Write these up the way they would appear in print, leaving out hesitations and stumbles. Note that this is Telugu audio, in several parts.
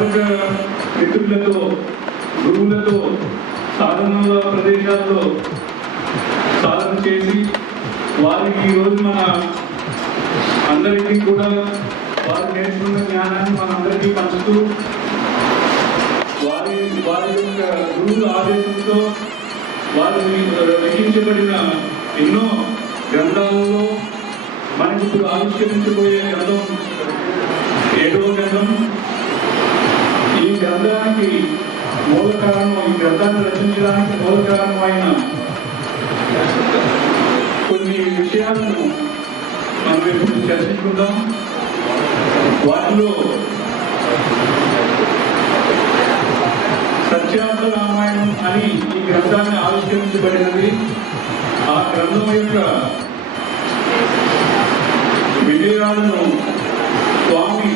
అధ్యాపక మిత్రులతో గురువులతో సాధనల ప్రదేశాల్లో సాధన చేసి వారికి ఈరోజు మన అందరికీ కూడా వారు నేర్చుకున్న జ్ఞానాన్ని మనందరికీ పంచుతూ వారి యొక్క గురువుల ఆదేశంతో వారు రచించబడిన ఎన్నో గ్రంథాలలో మనకి ఇప్పుడు ఆవిష్కరించబోయే గ్రంథం 7వ గ్రంథం. ఈ గ్రంథానికి మూల కారణం, ఈ గ్రంథాన్ని రచించడానికి మూల కారణమైన కొన్ని విషయాలను మనం ఇప్పుడు చర్చించుకుందాం. వాటిలో సత్యార్థ రామాయణం అని ఈ గ్రంథాన్ని ఆవిష్కరించబడినది. ఆ గ్రంథం యొక్క విజయాలను స్వామి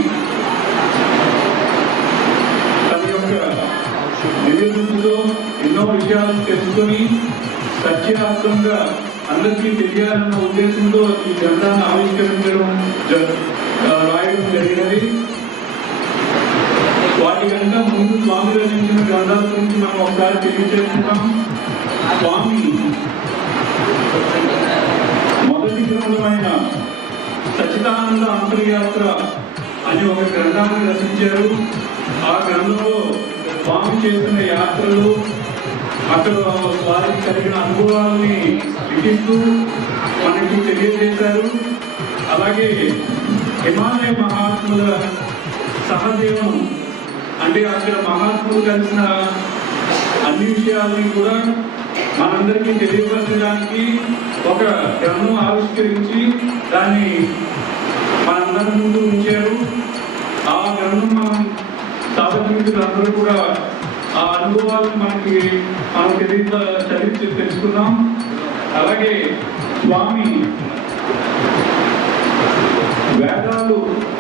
తన యొక్క నివేదికలో ఎన్నో విషయాలను తెలుసుకొని సత్యార్థంగా అందరికీ తెలియాలన్న ఉద్దేశంతో ఈ గ్రంథాన్ని ఆవిష్కరించడం రాయడం జరిగినది. వాటి కనుక ముందు స్వామి రచించిన గ్రంథాల గురించి మనం ఒకసారి తెలియజేస్తున్నాం. స్వామి మొదటి గ్రంథమైన సచ్చిదానంద అంతర్యాత్ర అని ఒక గ్రంథాన్ని రచించారు. ఆ గ్రంథంలో స్వామి చేసిన యాత్రలు, అక్కడ వారికి కలిగిన అనుభవాలని లిఖిస్తూ మనకి తెలియజేశారు. అలాగే హిమాలయ మహాత్ముల సహజీవనం అంటే అక్కడ మహాత్ములు కలిసిన అన్ని విషయాలని కూడా మనందరికీ తెలియపరచడానికి ఒక గ్రంథం ఆవిష్కరించి దాన్ని మనందరి ముందు ఉంచారు. ఆ గ్రంథం మనం సాధకులందరూ కూడా ఆ అనుభవాలను మనం చదివి తెలుసుకున్నాం. అలాగే స్వామి వేదాలు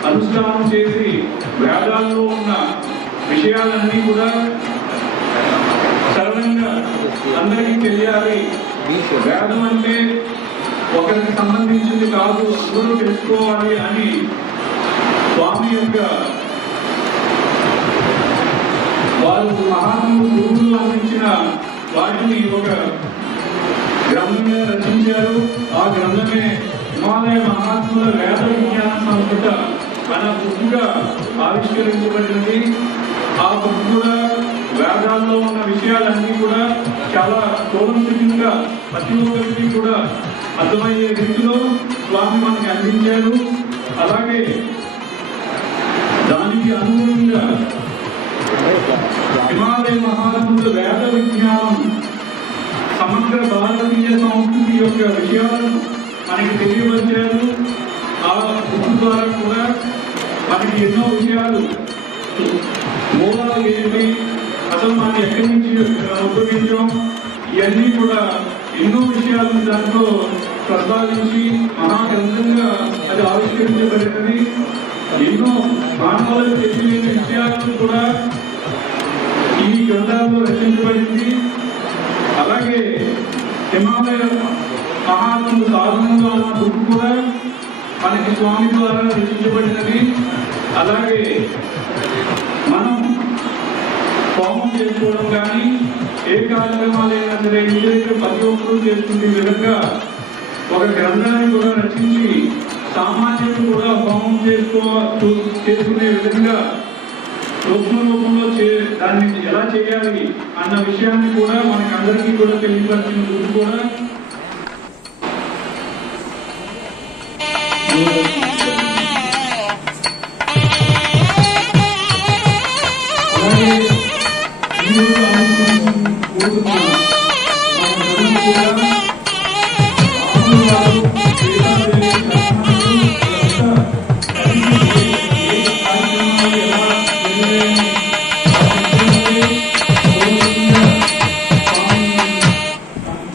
అనుష్ఠానం చేసి వేదాల్లో ఉన్న విషయాలన్నీ కూడా సరళంగా అందరికీ తెలియాలి. వేదం అంటే ఒకరికి సంబంధించింది కాదు, అందరూ తెలుసుకోవాలి అని స్వామి యొక్క వారు మహాత్ములు గురువులు అందించిన వాటిని ఒక గ్రంథంగా రచించారు. ఆ గ్రంథమే హిమాలయ మహాత్ముల వేద విజ్ఞాన సంస్థ అన్న బుక్గా ఆవిష్కరించబడినది. ఆ బుక్ కూడా వేదాల్లో ఉన్న విషయాలన్నీ కూడా చాలా కూలంకషంగా ప్రతి ఒక్కరికి కూడా అర్థమయ్యే రీతిలో స్వామి మనకి అందించారు. అలాగే దానికి అనుగుణంగా హిమాలయ మహాత్ముల వేద విజ్ఞానం సమగ్ర భారతీయ సంస్కృతి యొక్క విషయాలను మనకి తెలియవచ్చారు. ఆ బుక్ ద్వారా కూడా మనకి ఎన్నో విషయాలు, మూలాలు ఏంటి, అసలు మనం ఎక్కడి నుంచి ఉపయోగించాం, ఇవన్నీ కూడా ఎన్నో విషయాలను దాంట్లో ప్రస్తావించి మహాగ్రంథంగా అది ఆవిష్కరించబడినది. ఎన్నో మానవులకు తెలియని విషయాలను కూడా ఈ గ్రంథాల్లో రచించబడింది. అలాగే హిమాలయ మహాత్ములు సాధనలో ఉన్న బుక్ కూడా మనకి స్వామి ద్వారా రచించబడినది. అలాగే మనం హోమం చేసుకోవడం కానీ ఏ కార్యక్రమాలైనా సరే ఇంట్లో ప్రతి ఒక్కరూ చేసుకునే విధంగా ఒక గ్రంథాన్ని కూడా రచించి సామాన్యులు కూడా హోమం చేసుకునే విధంగా సూక్ష్మ రూపంలో దాన్ని ఎలా చేయాలి అన్న విషయాన్ని కూడా మనకి అందరికీ కూడా తెలియపరిచిన బుక్ కూడా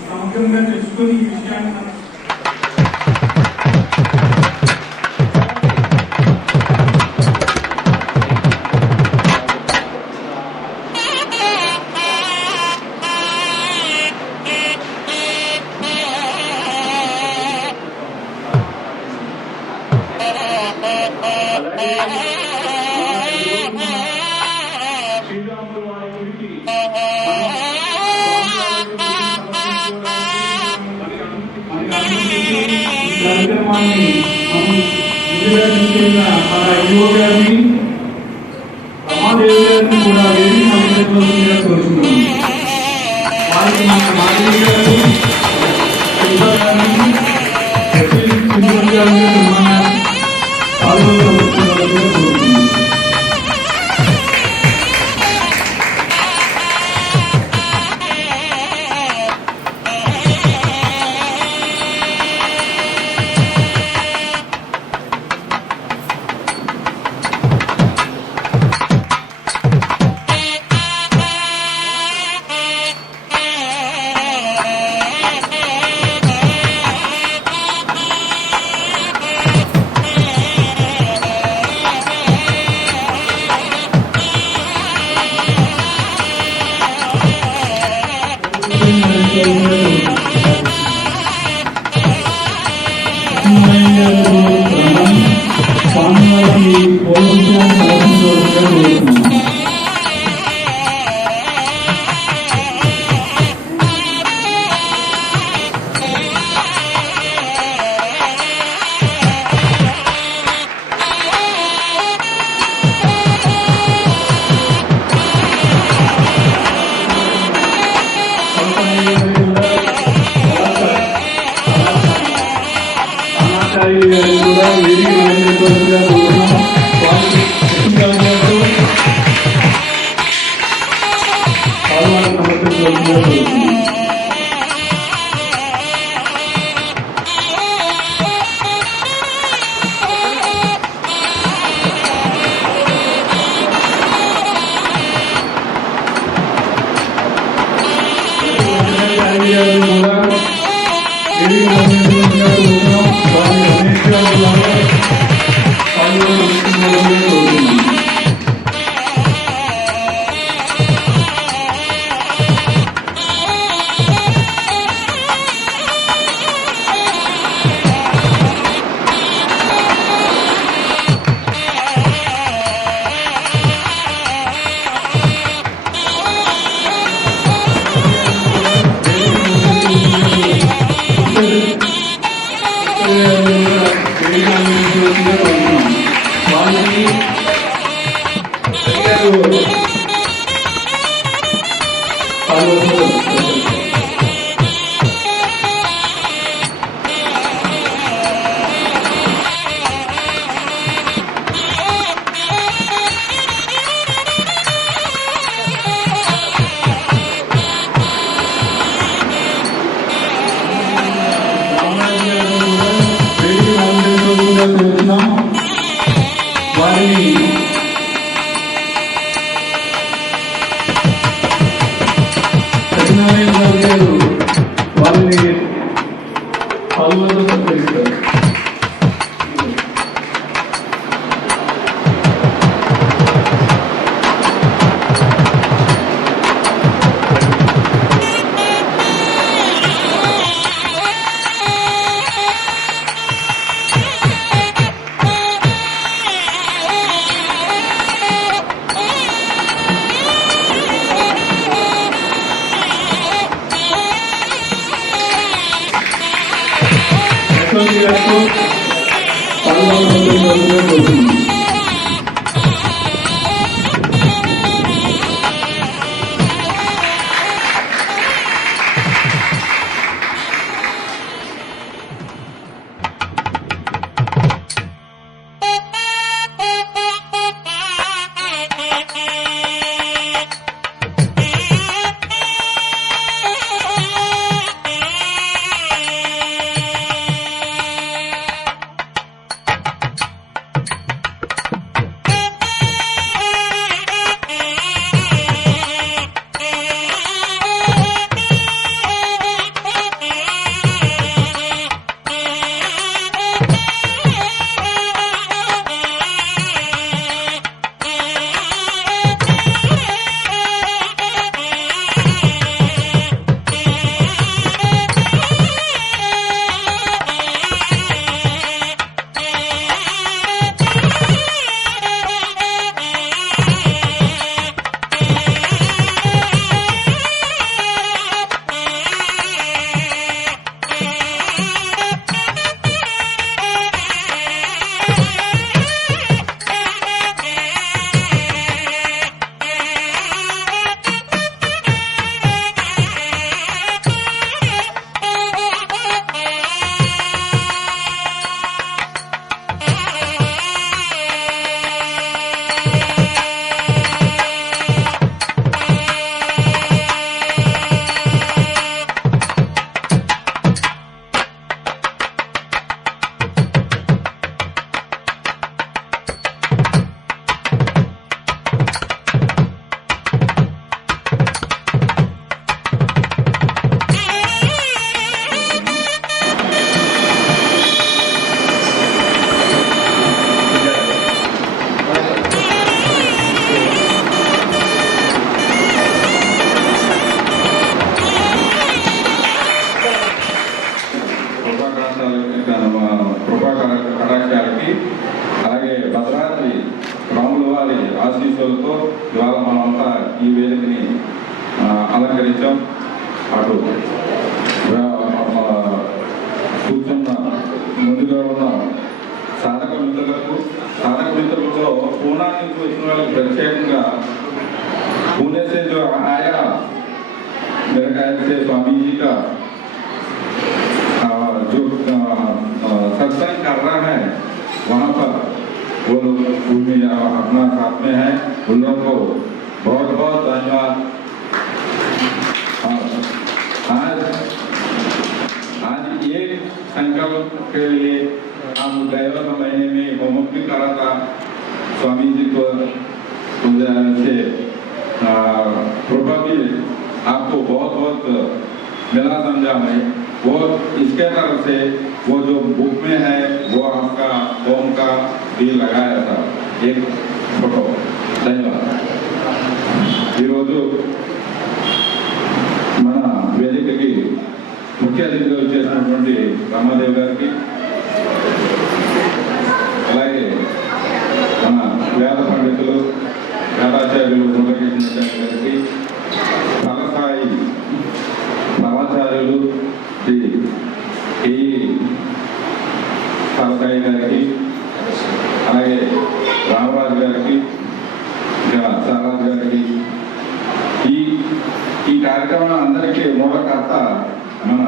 సమగ్రంగా కార్యక్రమాన్ని ముందుగా తీసుకెళ్ళిన మన యువ గారిని రమాదేవి గారిని కూడా వేదిక అలంకరించవలసిందిగా కోరుతున్నాను. వారికి మన మాధవి గారు, శిల్ప గారిని, సింధు గారిని పాల్గొనవలసిందిగా కోరుతున్నాను. ఆశీస్సులతో ఇవాళ మనమంతా ఈ వేదికని అలంకరించాం. అటు కూర్చున్న ముందుగా ఉన్న సాధక మిత్రులలో పూనా నుంచి వచ్చిన వాళ్ళకి ప్రత్యేకంగా पुणे से जो आया मेरे ख्याल से स्वामी जी का जो सत्संग कर रहा है वहाँ पर वो लोग अपना साथ में है, उन लोगों को बहुत बहुत धन्यवाद। आज एक संकल्प के लिए हम गए महीने में होमवर्क भी करा था स्वामी जी को से कृपा भी आपको बहुत बहुत मिला समझा मैं वो इसके तरफ से वो जो बुक में है वो आपका ओम का भी लगाया था एक फोटो। धन्यवाद। मन वेदिक की मुख्य अतिथि रामादेव गारी अलागे मन वेद पंडितुलु వేదాచార్యులు మురళీకృష్ణ గారికి, ఫలసాయి నవాచార్యులు శ్రీ ఫలసాయి గారికి, అలాగే రామరాజు గారికి, ఇంకా సారాజు గారికి, ఈ కార్యక్రమం అందరికీ మూలకర్త మన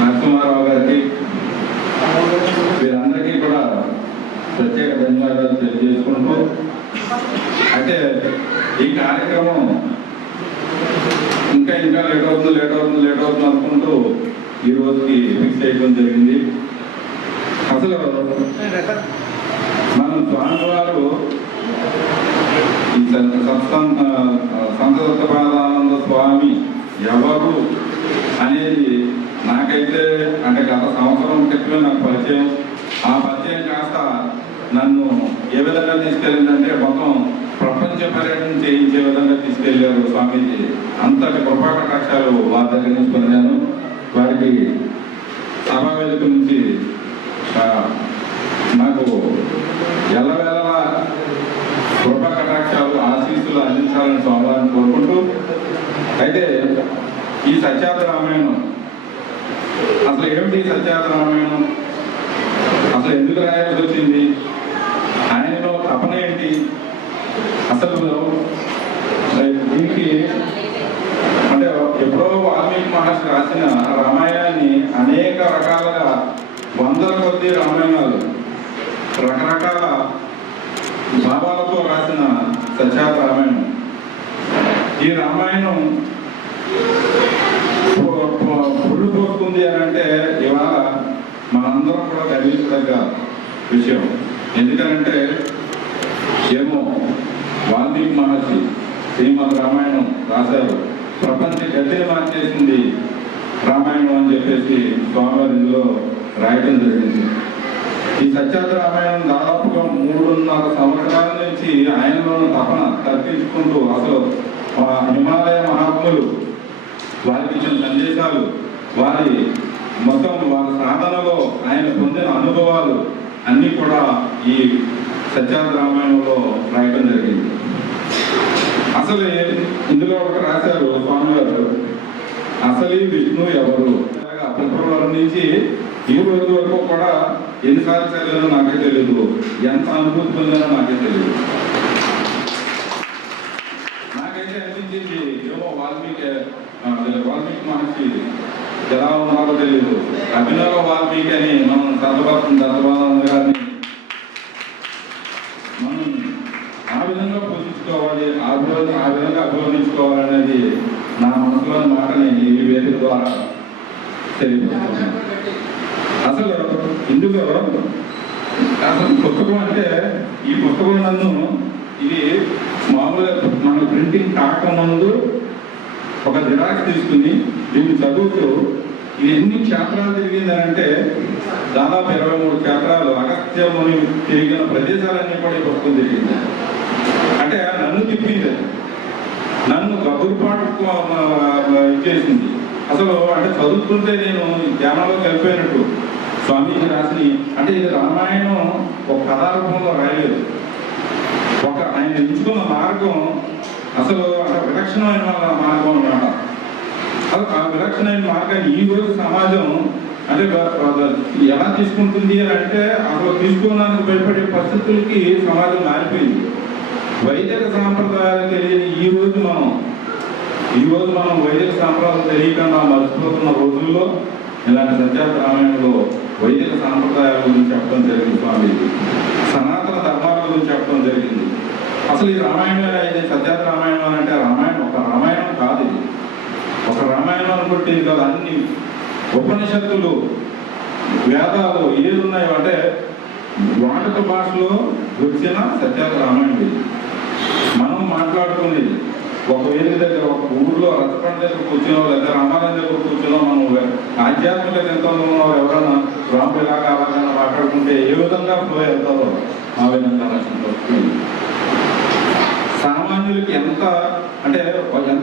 నరసింహారావు గారికి, వీరందరికీ కూడా ప్రత్యేక ధన్యవాదాలు తెలియజేసుకుంటూ, అంటే ఈ కార్యక్రమం ఇంకా లేట్ అవుతుంది అనుకుంటూ ఈ రోజుకి ఫిక్స్ చేయడం జరిగింది. అసలు మనం స్వామివారు ఈ సంతసత్పాదానంద స్వామి ఎవరు అనేది నాకైతే అంటే గత సంవత్సరం క్రితమే నాకు పరిచయం. ఆ పరిచయం కాస్త నన్ను ఏ విధంగా తీసుకెళ్ళిందంటే మొత్తం ప్రపంచ పర్యటన చేయించే విధంగా తీసుకెళ్లారు స్వామీజీ. అంతటి కృపా కటాక్షాలు వారి దగ్గర నుంచి పొందాను. వారికి సభా వేదిక నుంచి నాకు ఎల్లవేళలా కృపా కటాక్షాలు ఆశీస్సులు అందించాలని స్వామివారిని కోరుకుంటూ, అయితే ఈ సత్యార్థ రామాయణం అసలు ఏమిటి? సత్యార్థ రామాయణం అసలు ఎందుకు రాయాల్సి వచ్చింది? ఆయనలో తపన ఏంటి? అసలు దీనికి అంటే ఎప్పుడో వాల్మీకి మహర్షి రాసిన రామాయణాన్ని అనేక రకాలుగా వందల కొద్ది రామాయణాలు రకరకాల భావాలతో రాసిన సత్యార్థ రామాయణం. ఈ రామాయణం పురుడు పోస్తుంది అని అంటే ఇవాళ మనందరం కూడా గర్వించదగ్గ విషయం. ఎందుకంటే ఏమో వాల్మీకి మహర్షి శ్రీమద్ రామాయణం రాశారు, ప్రపంచ గతిని మార్చేసింది రామాయణం అని చెప్పేసి స్వామివారి ఇందులో రాయడం జరిగింది. ఈ సత్యార్థ రామాయణం దాదాపుగా 3.5 సంవత్సరాల నుంచి ఆయనలో తపన తర్పించుకుంటూ అసలు హిమాలయ మహాత్ములు వారికి ఇచ్చిన సందేశాలు, వారి మొత్తం వారి సాధనలో ఆయన పొందిన అనుభవాలు అన్నీ కూడా ఈ సత్యార్థ రామాయణంలో రాయడం జరిగింది. అసలు ఇందులో ఒకటి రాశారు స్వామివారు, అసలు విష్ణు ఎవరు? ఫిబ్రవరి నుంచి ఈ రోజు వరకు కూడా ఎన్నిసార్లు చదివానో నాకే తెలియదు, ఎంత అనుభూతి పొందానో నాకే తెలియదు. నాకైతే అనిపించింది ఏమో వాల్మీకి మహర్షి ఎలా ఉన్నారో తెలియదు, అభినవ వాల్మీకి అని మనం దత్తబానంద గారిని మనం ఆ విధంగా పూజించుకోవాలి, ఆ విధంగా అభివర్ణించుకోవాలనేది నా మనసులోని మాటని ఈ వేదిక ద్వారా తెలియజేస్తున్నాను. అసలు ఇందులో అసలు పుస్తకం అంటే ఈ పుస్తకం నన్ను ఇది మామూలుగా మన ప్రింటింగ్ కాకముందు ఒక జిరాక్స్ తీసుకుని దీన్ని చదువుతూ ఇది ఎన్ని క్షేత్రాలు తిరిగిందనంటే దాదాపు 23 క్షేత్రాలు అగస్త్యముని తిరిగిన ప్రదేశాలన్నీ కూడా ఈ పుస్తకం తిరిగింది. అంటే నన్ను తిప్పింది, నన్ను గబురుపాటు ఇచ్చేసింది. అసలు అంటే చదువుతుంటే నేను ధ్యానంలో కలిపోయినట్టు స్వామీజీ రాసిన అంటే ఇది రామాయణం ఒక కథా రూపంలో రాయలేదు, ఎంచుకున్న మార్గం అసలు విలక్షణమైన మార్గం అన్నమాట. అసలు ఆ విలక్షణమైన మార్గాన్ని ఈ రోజు సమాజం అంటే ఎలా తీసుకుంటుంది అని అంటే అసలు తీసుకోవడానికి భయపడే పరిస్థితులకి సమాజం మారిపోయింది. వైదిక సాంప్రదాయాలు తెలియని ఈ రోజు మనం వైదిక సాంప్రదాయాలు తెలియకుండా మర్చిపోతున్న రోజుల్లో ఇలాంటి సత్యార్థ రామాయణంలో వైదిక సాంప్రదాయాల గురించి చెప్పడం జరిగింది. స్వామీజీ సనాతన ధర్మాల గురించి చెప్పడం జరిగింది. అసలు ఈ రామాయణం అయితే సత్యార్థ రామాయణం అంటే రామాయణం ఒక రామాయణం కాదు, ఇది ఒక రామాయణం అనుకుంటే ఇది కాదు. అన్ని ఉపనిషత్తులు వేదాలు ఏది ఉన్నాయో అంటే వాడుక భాషలో వచ్చిన సత్యార్థ రామాయణం ఇది. మనం మాట్లాడుకునేది ఒక వేదిక దగ్గర ఒక ఊళ్ళో రథపండ దగ్గర కూర్చున్నో లేదా రామాలయం దగ్గర కూర్చున్నో మనం ఆధ్యాత్మిక చింతనలో ఉన్న ఎవరైనా రాముడు ఇలాగా అలాగా మాట్లాడుకుంటే ఏ విధంగా ఫ్లో వెళ్తారో ఆ విధంగా వస్తుంది. సామాన్యులకి ఎంత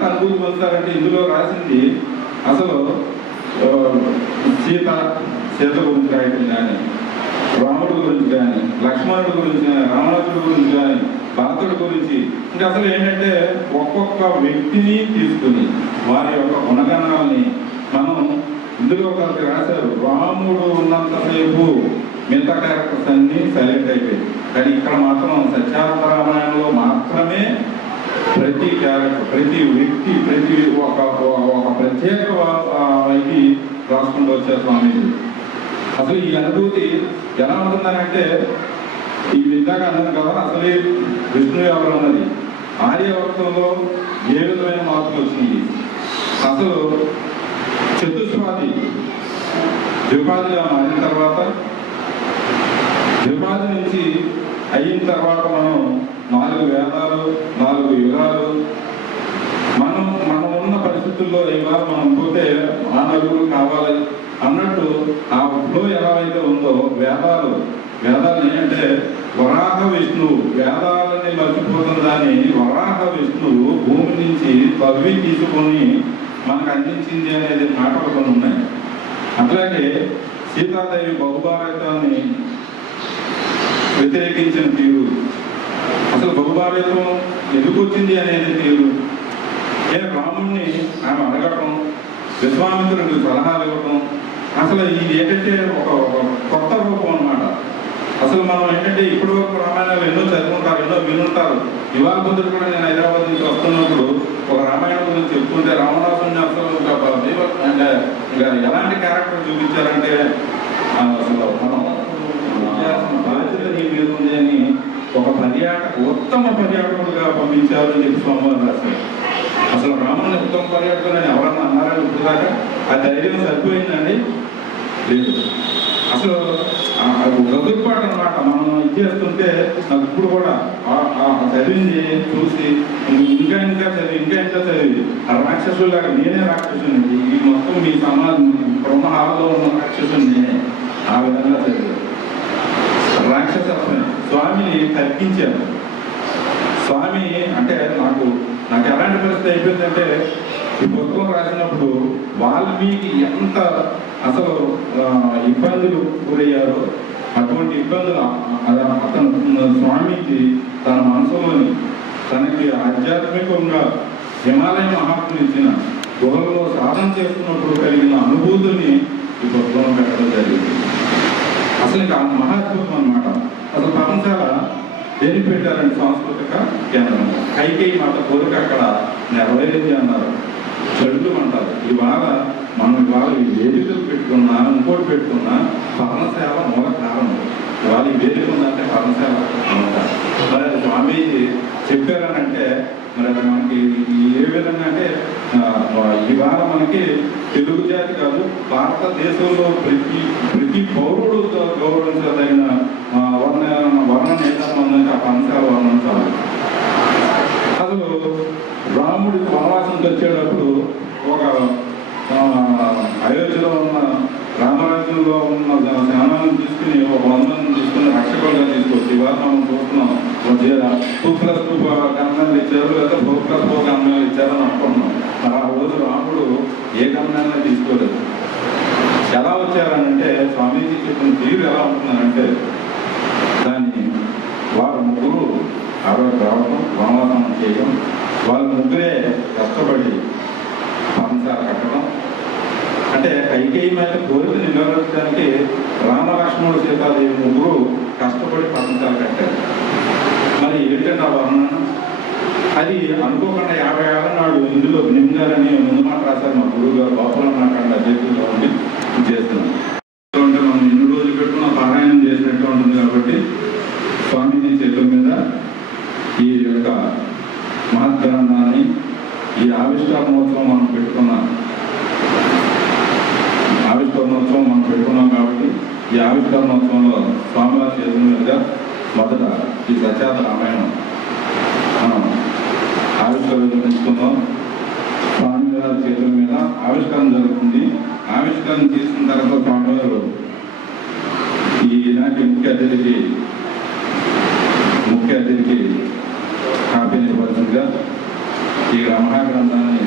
అనుభూతి పొందుతారంటే ఇందులో రాసింది అసలు సీత గురించి రాయటం కానీ, రాముడి గురించి కానీ, లక్ష్మణుడి గురించి కానీ, రావణుడి గురించి కానీ, భరతుడి గురించి ఇంకా అసలు ఏంటంటే ఒక్కొక్క వ్యక్తిని తీసుకుని వారి యొక్క గుణగణాలని మనం ఇందులో ఒకరికి రాశారు. రాముడు ఉన్నంతసేపు మిగతా క్యారెక్టర్స్ అన్ని సైలెంట్ అయిపోయాయి. కానీ ఇక్కడ మాత్రం సత్యార్థ రామాయణంలో మాత్రమే ప్రతి క్యారెక్టర్, ప్రతి వ్యక్తి, ప్రతి ఒక ప్రత్యేక ఇది రాసుకుంటూ వచ్చారు స్వామీజీ. అసలు ఈ అనుభూతి ఎలా ఉంటుందనంటే ఈ విధంగా అన్నది కదా, అసలు విష్ణు ఎవరు అన్నది ఆర్యవర్తంలో ఏ విధమైన మార్పులు వచ్చింది. అసలు చతుస్వాది ద్విపాదిగా మారిన తర్వాత, ద్విపాది నుంచి అయిన తర్వాత మనం 4 వేదాలు, 4 యుగాలు మనం ఉన్న పరిస్థితుల్లో ఇవాళ మనం పోతే ఆ నలుగురు కావాలి అన్నట్టు ఆ ఫ్లో ఎలా అయితే ఉందో వేదాలు ఏంటంటే వరాహ విష్ణువు, వేదాలని మర్చిపోతున్న దాన్ని వరాహ విష్ణువు భూమి నుంచి తవ్వి తీసుకొని మనకు అందించింది అనేది మాటలు కొన్ని ఉన్నాయి. అట్లాగే సీతాదేవి బహుభారతాన్ని వ్యతిరేకించిన తీరు, అసలు బహుభారతం ఎందుకు వచ్చింది అనేది తీరు, రాముణ్ణి ఆమె అడగటం, విశ్వామిత్రుడికి సలహాలు ఇవ్వటం, అసలు ఇది ఏంటంటే ఒక కొత్త రూపం అన్నమాట. అసలు మనం ఏంటంటే ఇప్పటి వరకు రామాయణాలు ఎన్నో చదువుకుంటారు, ఎన్నో వినుంటారు. ఇవాళ పొద్దున కూడా నేను హైదరాబాద్ నుంచి వస్తున్నప్పుడు ఒక రామాయణం గురించి చెప్పుకుంటే రావణాసుని అసలు ఇంకా ఎలాంటి క్యారెక్టర్ చూపించారంటే అసలు మనం బాధ్యత నీ మీద ఉంది అని ఒక ఉత్తమ పర్యాటకుడుగా పంపించారు అని చెప్పి స్వామివారు రాశారు. అసలు రాముని ఉత్తమ పర్యాటకుడు అని ఎవరన్నా అన్నారని ఇప్పుడు దాకా ఆ ధైర్యం సరిపోయిందండి? లేదు. అసలు గదురుపాటు అనమాట. మనం ఇచ్చేస్తుంటే నాకు ఇప్పుడు కూడా చదివింది చూసి ఇంకా చదివి ఆ రాక్షసులాగా నేనే రాక్షసుని, ఈ మొత్తం మీ సమాజం బ్రహ్మ హాల్లో ఉన్న రాక్షసుని నేనే, ఆ విధంగా చదివారు. రాక్షసత్వం స్వామిని తగ్గించారు. స్వామి అంటే నాకు ఎలాంటి పరిస్థితి అయిపోయిందంటే ఈ పుస్తకం రాసినప్పుడు వాల్మీకి ఎంత అసలు ఇబ్బందులు గురయ్యారో అటువంటి ఇబ్బందులు అతను స్వామికి తన మనసులోని తనకి ఆధ్యాత్మికంగా హిమాలయ మహాత్ములు ఇచ్చిన గుహల్లో సాధన చేస్తున్నప్పుడు కలిగిన అనుభూతుల్ని ఈ పుస్తకంలో పెట్టడం జరిగింది. అసలు ఇంకా మహాద్భుతం అన్నమాట. అసలు పర్ణశాల దేనికి పెట్టారంటే సాంస్కృతిక కేంద్రం. కైకేయి మాత కోరిక అక్కడ నెరవేరింది అన్నారు. చెడులు అంటారు. మనం ఇవాళ ఈ వేదికలు పెట్టుకున్నా, ఇంకోటి పెట్టుకున్నా పర్ణశాల మూల కారణం. ఇవాళ ఈ వేదిక ఉందంటే పర్ణశాల అంటారు. మరి అది స్వామీజీ చెప్పారనంటే మరి అది మనకి ఏ విధంగా అంటే ఇవాళ మనకి తెలుగు జాతి కాదు, భారతదేశంలో ప్రతి పౌరుడు గౌరవించదగిన వర్ణన ఏదన్నా ఉందంటే ఆ పర్ణశాల వర్ణన చాలు. అసలు రాముడికి వనవాసంకి వచ్చేటప్పుడు ఒక అయోధ్యలో ఉన్న రామరాజ్యంలో ఉన్న జ్ఞానాన్ని తీసుకుని ఒక 100 మందిని తీసుకుని రక్షకులుగా తీసుకొచ్చి ఇవాళ మనం చూస్తున్నాం. 2+2 గమనాలు ఇచ్చారు, లేదా 4+4 గమనాలు ఇచ్చారని అనుకుంటున్నాం. మరి ఆ రోజు రాముడు ఏ గమనాన్ని తీసుకోలేదు. ఎలా వచ్చారనంటే స్వామీజీ చెప్పిన తీరు ఎలా ఉంటుందనంటే దాన్ని వారు ముగ్గురు రావడం, వనవాసం చేయడం, వాళ్ళ ముగ్గురే కష్టపడి పంచాలు కట్టడం. అంటే కైకేయమైన కోరికని నెరవేర్చడానికి రామలక్ష్మణుడు సీతాదేవి ముగ్గురు కష్టపడి పంచాలు కట్టారు. మరి ఏంటంటే ఆ వర్ణన అది అనుకోకుండా 50 ఏళ్ళ నాడు ఇందులో నిమ్గారని ముందు మాట రాశారు మా గురువు గారు. లోపల నాకండి అధ్యక్షులుగా ఉండి చేస్తున్నాం. అంటే మనం ఎన్ని రోజులు పెట్టుకున్న పారాయణం చేసినట్టు ఉంటుంది. కాబట్టి స్వామిని చేతుల మీద ఈ యొక్క మహద్గ్రంథాన్ని, ఈ ఆవిష్కరణోత్సవం మనం పెట్టుకున్నాం కాబట్టి ఈ ఆవిష్కరణోత్సవంలో స్వామివారి చేతుల మీదుగా మొదట ఈ సత్యాత రామాయణం మనం ఆవిష్కరించుకుందాం. స్వామివారి చేతుల మీద ఆవిష్కరణ జరుగుతుంది. ఆవిష్కరణ చేసిన తర్వాత స్వామివారు ఈనాటి ముఖ్య అతిథికి కాపీని ఇవ్వాల్సిందిగా ఈ మహాగ్రంథాన్ని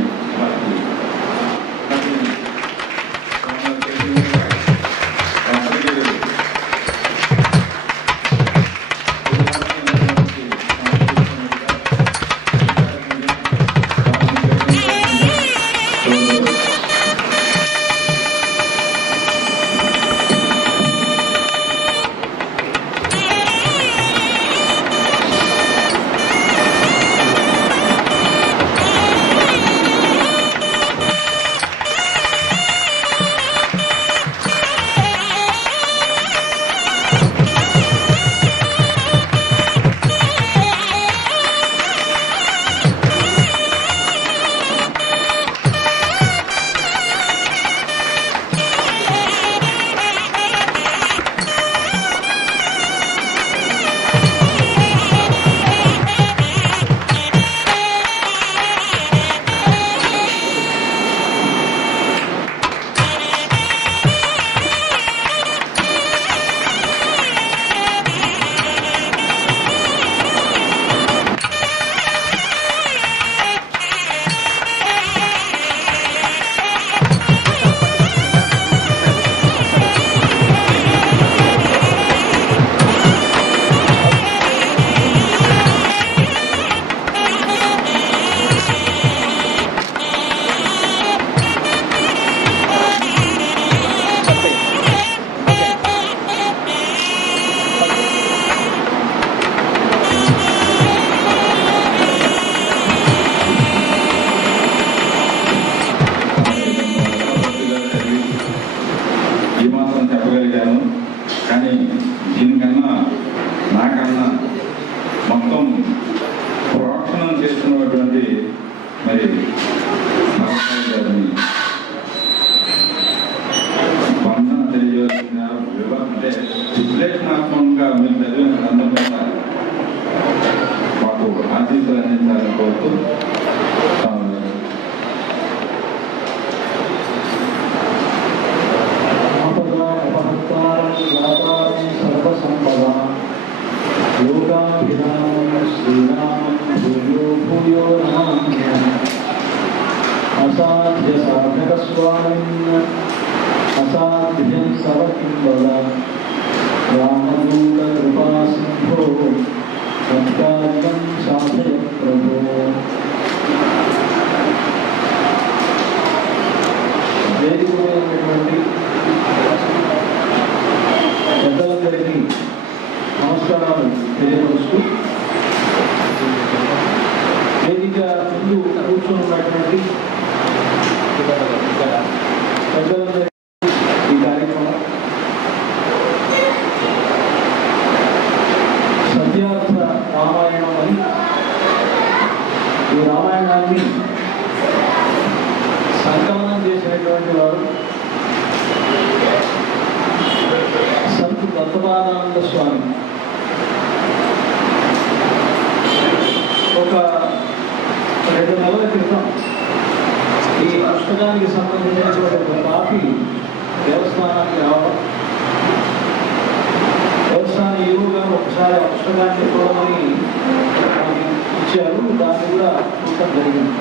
విశ్లేషణాత్మకంగా మీరు చదివిన గ్రంథం మీద మాకు ఆశీస్సులు అందించాలని కోరుతూ అసాధ్య సాధక స్వామిన్ అసాధ్యం సవకింబల రామదూత కృపా సింధో సత్కార్యం సాధయ ప్రభో. వేదికమైనటువంటి పెద్దలందరికీ నమస్కారాలు తెలియపరుస్తూ వేదిక ముందు కూర్చొని ఉన్నటువంటి పెద్దలందరికీ ఈ కార్యక్రమం సత్యార్థ రామాయణం అని, ఈ రామాయణాన్ని సంకలనం చేసినటువంటి వారు సంత్ దత్తపాదానంద స్వామి. ఒక 2 నెలల క్రితం ఈ పుస్తకానికి సంబంధించినటువంటి ఒక కాపీ దేవస్థానానికి రావడం, దేవస్థాన ఈవో గారు ఒకసారి ఆ పుస్తకాన్ని చూడమని ఇచ్చారు. దాన్ని కూడా చూడటం జరిగింది.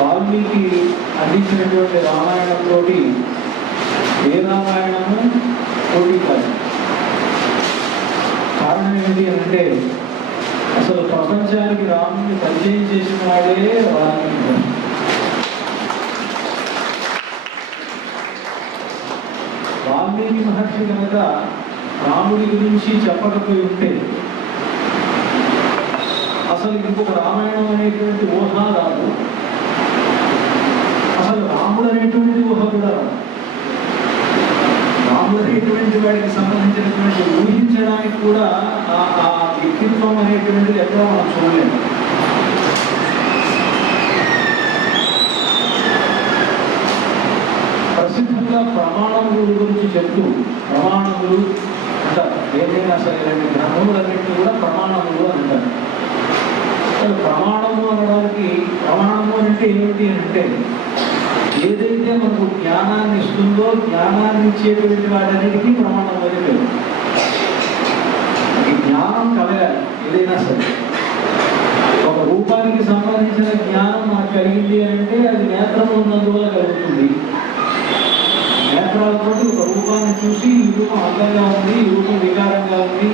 వాల్మీకి అందించినటువంటి రామాయణంతో ఏ రామాయణము పోటీ కాదు. ఏమిటి అంటే అసలు ప్రపంచానికి రాముని పరిచయం చేసిన వాడే వాల్మీకి. వాల్మీకి మహర్షి కనుక రాముడి గురించి చెప్పకపోయి ఉంటే అసలు ఇంకొక రామాయణం అనేటువంటి ఊహ రాదు, అసలు రాముడు అనేటువంటి ఊహ కూడా రాదు. రాముడు అనేటువంటి వాడికి సంబంధించినటువంటి ఊహించడానికి కూడా ఆ వ్యక్తిత్వం అనేటువంటిది ఎక్కడో మనం చూడలేము. ప్రసిద్ధంగా ప్రమాణముల గురించి చెప్తూ ప్రమాణములు అంటారు. ఏదైనా సరే ఇలాంటి గ్రంథములన్నింటినీ కూడా ప్రమాణములు అంటారు. అసలు ప్రమాణము అనడానికి ప్రమాణము అంటే ఏమిటి అంటే ఏదైతే మనకు జ్ఞానాన్ని ఇస్తుందో జ్ఞానాన్ని ఇచ్చేటువంటి వాటన్నిటికీ ప్రమాణం అని పేరు. ఈ జ్ఞానం కలగాలి ఏదైనా సరే. ఒక రూపానికి సంబంధించిన జ్ఞానం మనకు కలిగింది అంటే అది నేత్రం ఉన్నందువల్ల కలుగుతుంది. నేత్రాలతో ఒక రూపాన్ని చూసి ఈ రూపం అందంగా ఉంది, ఈ రూపం వికారంగా ఉంది,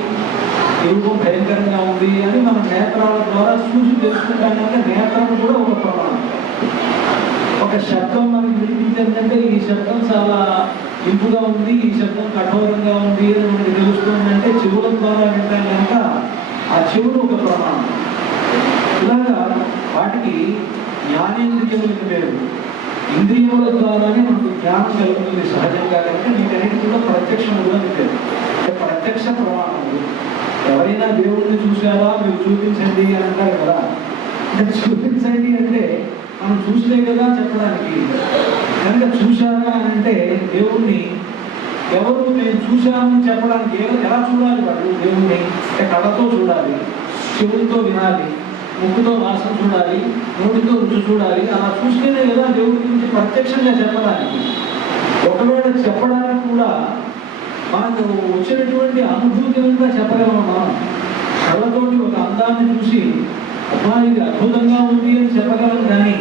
ఈ రూపం భయంకరంగా ఉంది అని మన నేత్రాల ద్వారా చూసి తెలుసుకుంటానంటే నేత్రం కూడా ఒక ప్రమాణం. ఒక శబ్దం మనకి వినిపించిందంటే ఈ శబ్దం చాలా ఇంపుగా ఉంది, ఈ శబ్దం కఠోరంగా ఉంది అని మనకి తెలుస్తుందంటే చెవుల ద్వారా వింటాం కనుక ఆ చెవులు ఒక ప్రమాణం. ఇలాగా వాటికి జ్ఞానేంద్రియములకు వేరు. ఇంద్రియముల ద్వారానే మనకు జ్ఞానం కలుగుతుంది సహజంగా. కనుక వీటన్నిటి కూడా ప్రత్యక్షములుగా పేరు. ప్రత్యక్ష ప్రమాణములు. ఎవరైనా దేవుడిని చూసారా మీరు చూపించండి అని అంటారు కదా. అంటే చూపించండి అంటే మనం చూస్తే కదా చెప్పడానికి. కనుక చూశారా అని అంటే దేవుణ్ణి ఎవరు నేను చూశామని చెప్పడానికి ఎలా చూడాలి వాళ్ళు దేవుణ్ణి? అంటే కళ్ళతో చూడాలి, చెవులతో వినాలి, ముక్కుతో వాసన చూడాలి, నోటితో రుచి చూడాలి. అలా చూస్తేనే కదా దేవుడి గురించి ప్రత్యక్షంగా చెప్పడానికి. ఒకవేళ చెప్పడానికి కూడా మనకు వచ్చినటువంటి అనుభూతిగా చెప్పగలం. మనం కళ్ళతోటి ఒక అందాన్ని చూసి అమ్మా ఇది అద్భుతంగా ఉంది అని చెప్పగలం. కానీ